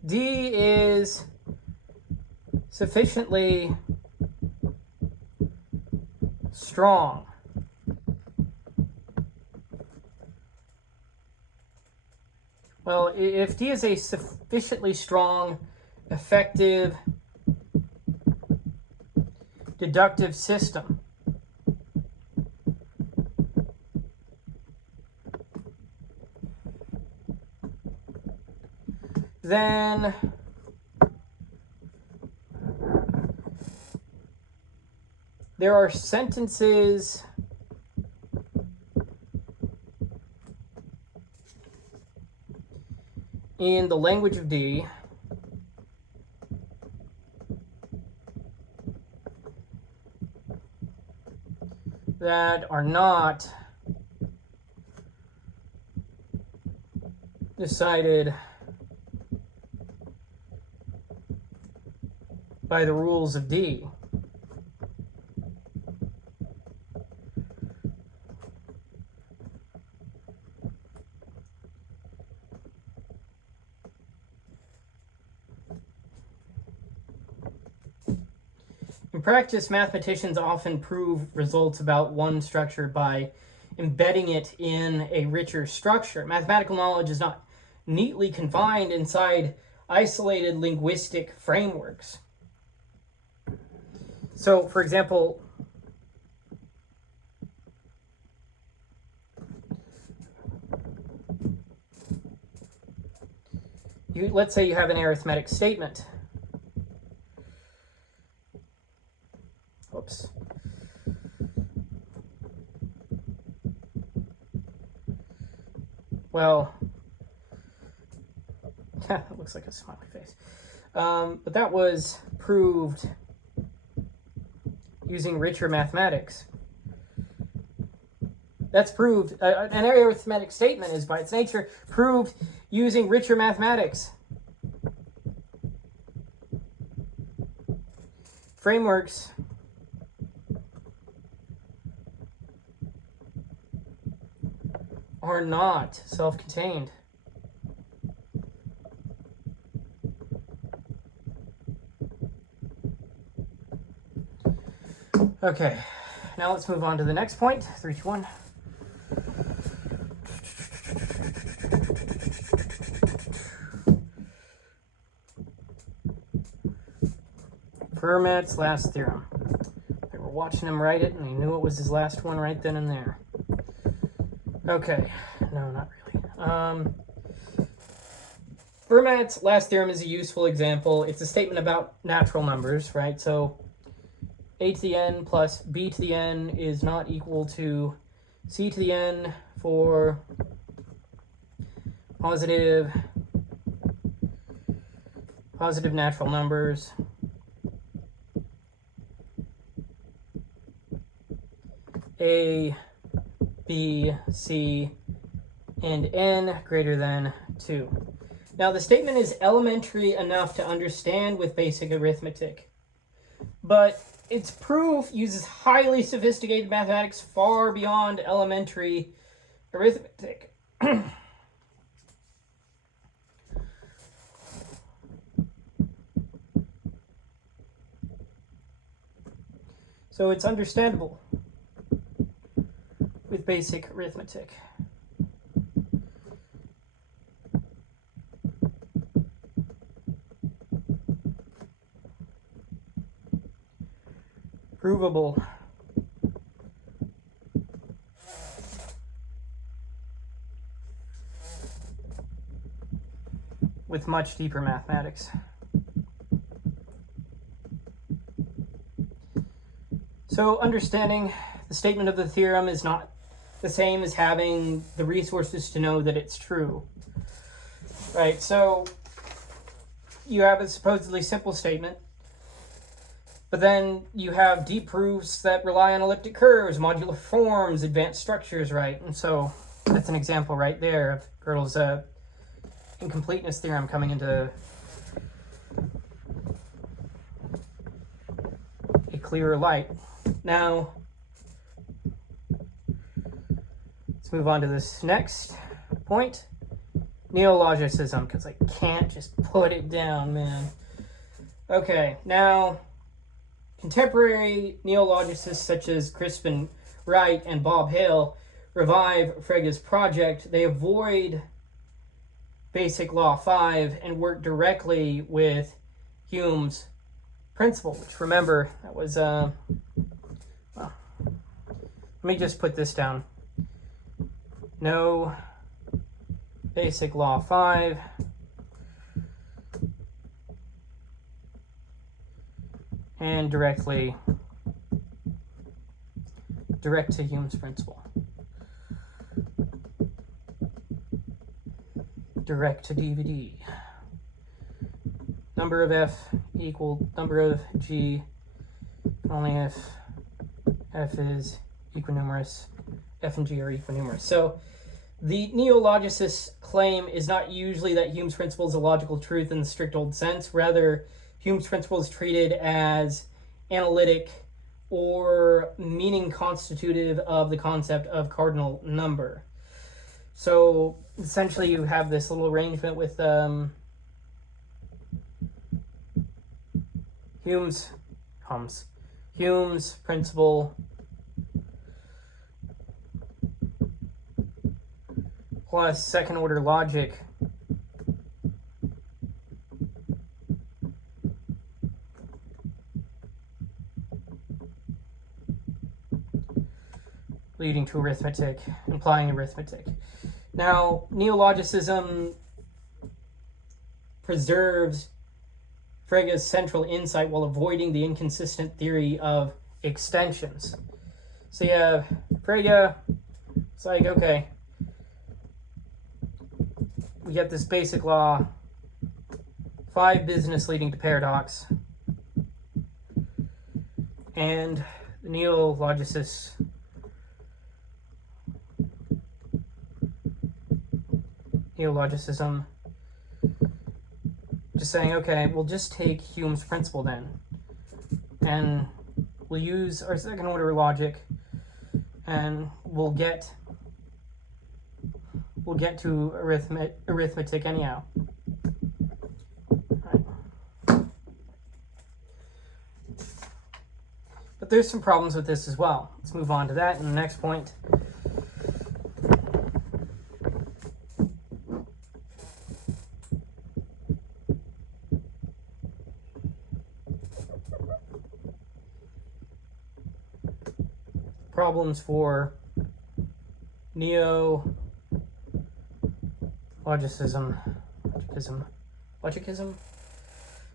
D is sufficiently strong, well, if D is a sufficiently strong, effective, deductive system, then there are sentences in the language of D that are not decided by the rules of D. In practice, mathematicians often prove results about one structure by embedding it in a richer structure. Mathematical knowledge is not neatly confined inside isolated linguistic frameworks. So, for example, let's say you have an arithmetic statement. Oops. Well, that looks like a smiley face. But that was proved using richer mathematics. That's proved, an arithmetic statement is by its nature proved using richer mathematics. Frameworks are not self-contained. Okay, now let's move on to the next point. 3, 2, 1. Fermat's last theorem. Okay, we're watching him write it, and he knew it was his last one right then and there. Okay, no, not really. Fermat's last theorem is a useful example. It's a statement about natural numbers, right? So a to the n plus b to the n is not equal to c to the n for positive natural numbers a, b, c, and n greater than 2. Now, the statement is elementary enough to understand with basic arithmetic, but its proof uses highly sophisticated mathematics far beyond elementary arithmetic. So it's understandable with basic arithmetic. Provable. With much deeper mathematics. So understanding the statement of the theorem is not the same as having the resources to know that it's true. Right, so you have a supposedly simple statement, but then you have deep proofs that rely on elliptic curves, modular forms, advanced structures, right? And so that's an example right there of Gödel's incompleteness theorem coming into a clearer light. Now, let's move on to this next point. Neologicism, because I can't just put it down, man. Okay, now, contemporary neologicists such as Crispin Wright and Bob Hale revive Frege's project. They avoid basic law 5 and work directly with Hume's principle, which, remember, that was, well, let me just put this down. No basic law 5 and direct to Hume's principle. Direct to DVD. Number of f equal number of g only if f is equinumerous. F and g are equinumerous. So the neologicist's claim is not usually that Hume's principle is a logical truth in the strict old sense. Rather, Hume's principle is treated as analytic or meaning constitutive of the concept of cardinal number. So essentially you have this little arrangement with Hume's principle plus second order logic leading to arithmetic, implying arithmetic. Now, neologicism preserves Frege's central insight while avoiding the inconsistent theory of extensions. So you have Frege, it's like, okay, we get this basic law, 5 business leading to paradox, and the neologicists neologicism just saying, okay, we'll just take Hume's principle then, and we'll use our second order logic, and we'll get to arithmetic anyhow. Right. But there's some problems with this as well. Let's move on to that in the next point. problems for neo-logicism. Logicism?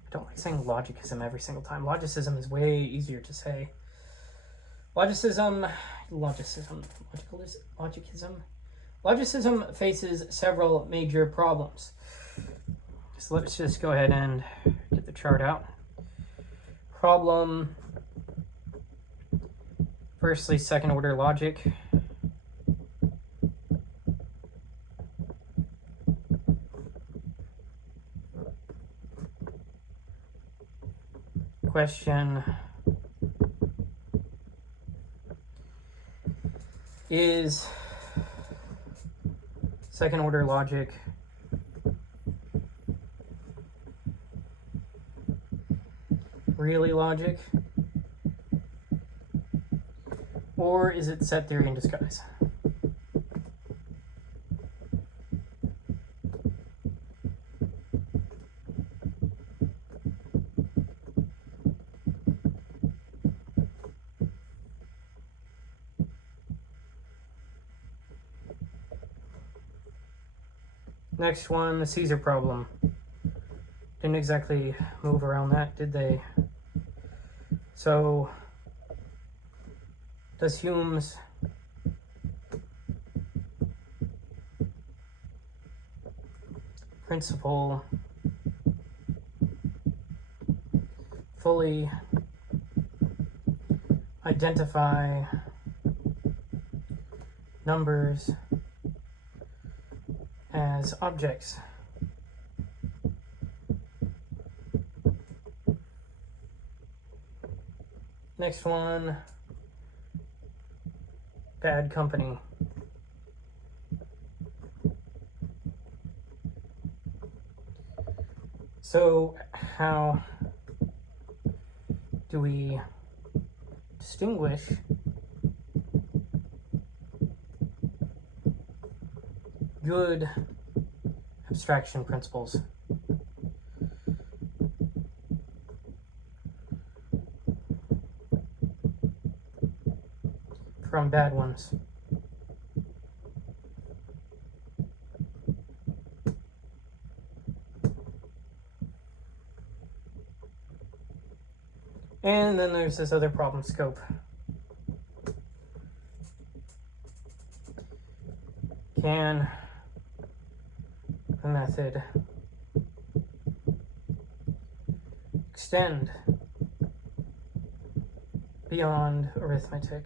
I don't like saying logicism every single time. Logicism is way easier to say. Logicism faces several major problems. So let's just go ahead and get the chart out. Problem, firstly, second order logic. Question: is second order logic really logic, or is it set theory in disguise? Next one, the Caesar problem. Didn't exactly move around that, did they? So, does Hume's principle fully identify numbers as objects? Next one, bad company. So how do we distinguish good abstraction principles from bad ones? And then there's this other problem scope. Can the method extend beyond arithmetic?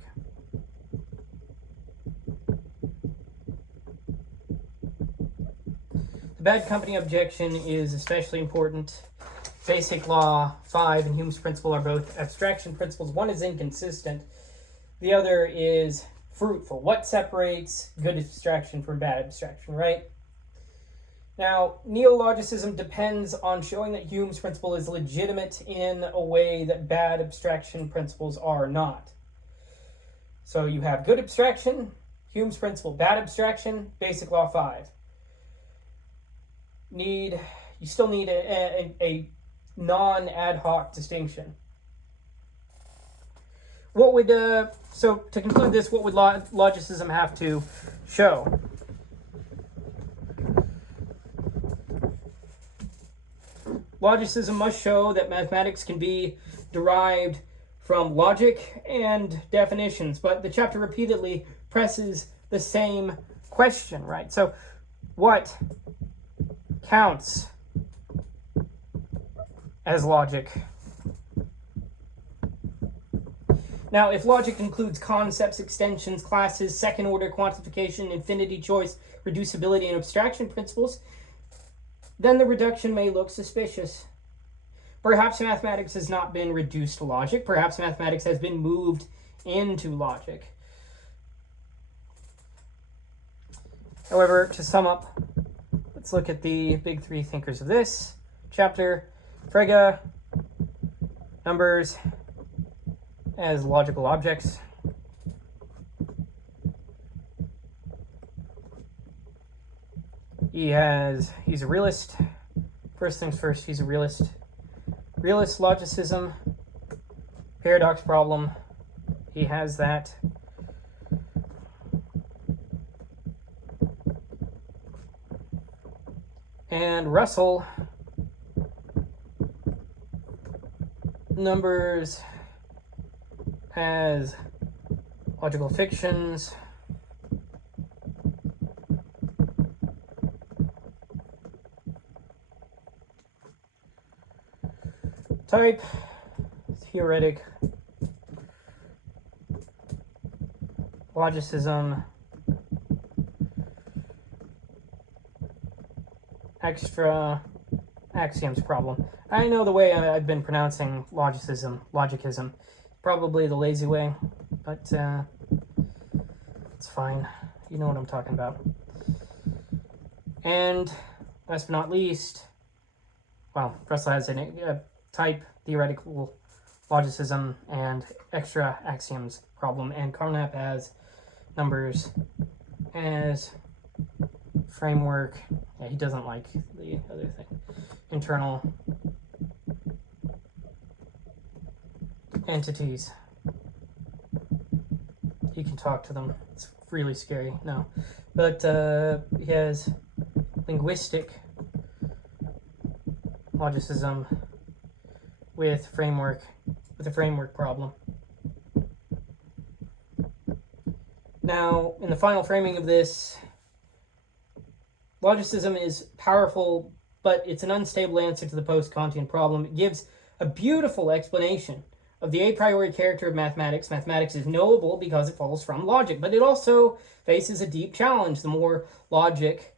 The bad company objection is especially important. Basic Law 5 and Hume's principle are both abstraction principles. One is inconsistent. The other is fruitful. What separates good abstraction from bad abstraction, right? Now, neologicism depends on showing that Hume's principle is legitimate in a way that bad abstraction principles are not. So you have good abstraction, Hume's principle, bad abstraction, Basic Law 5. You still need a non-ad hoc distinction. What would so to conclude this, what would logicism have to show? Logicism must show that mathematics can be derived from logic and definitions, but the chapter repeatedly presses the same question, right? So what counts as logic? Now, if logic includes concepts, extensions, classes, second-order quantification, infinity choice, reducibility, and abstraction principles, then the reduction may look suspicious. Perhaps mathematics has not been reduced to logic. Perhaps mathematics has been moved into logic. However, to sum up, let's look at the big three thinkers of this chapter. Frege, numbers as logical objects. He's a realist. First things first, he's a realist. Realist logicism, paradox problem, he has that. And Russell numbers as logical fictions. Type, theoretic, logicism, extra axioms problem. I know the way I've been pronouncing logicism, probably the lazy way, but it's fine. You know what I'm talking about. And last but not least, well, Russell has a type, theoretical logicism, and extra axioms problem, and Carnap has numbers as framework. Yeah, he doesn't like the other thing. Internal entities. You can talk to them. It's really scary. No. But he has linguistic logicism with a framework problem. Now, in the final framing of this, logicism is powerful, but it's an unstable answer to the post-Kantian problem. It gives a beautiful explanation of the a priori character of mathematics. Mathematics is knowable because it follows from logic, but it also faces a deep challenge. The more logic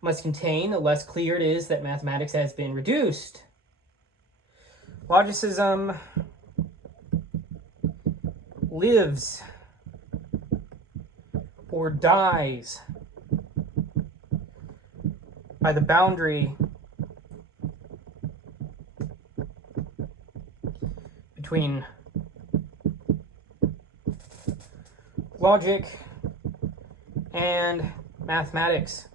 must contain, the less clear it is that mathematics has been reduced. Logicism lives or dies by the boundary between logic and mathematics.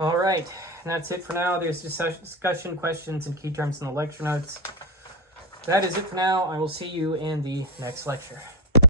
All right, and that's it for now. There's discussion, questions, and key terms in the lecture notes. That is it for now. I will see you in the next lecture.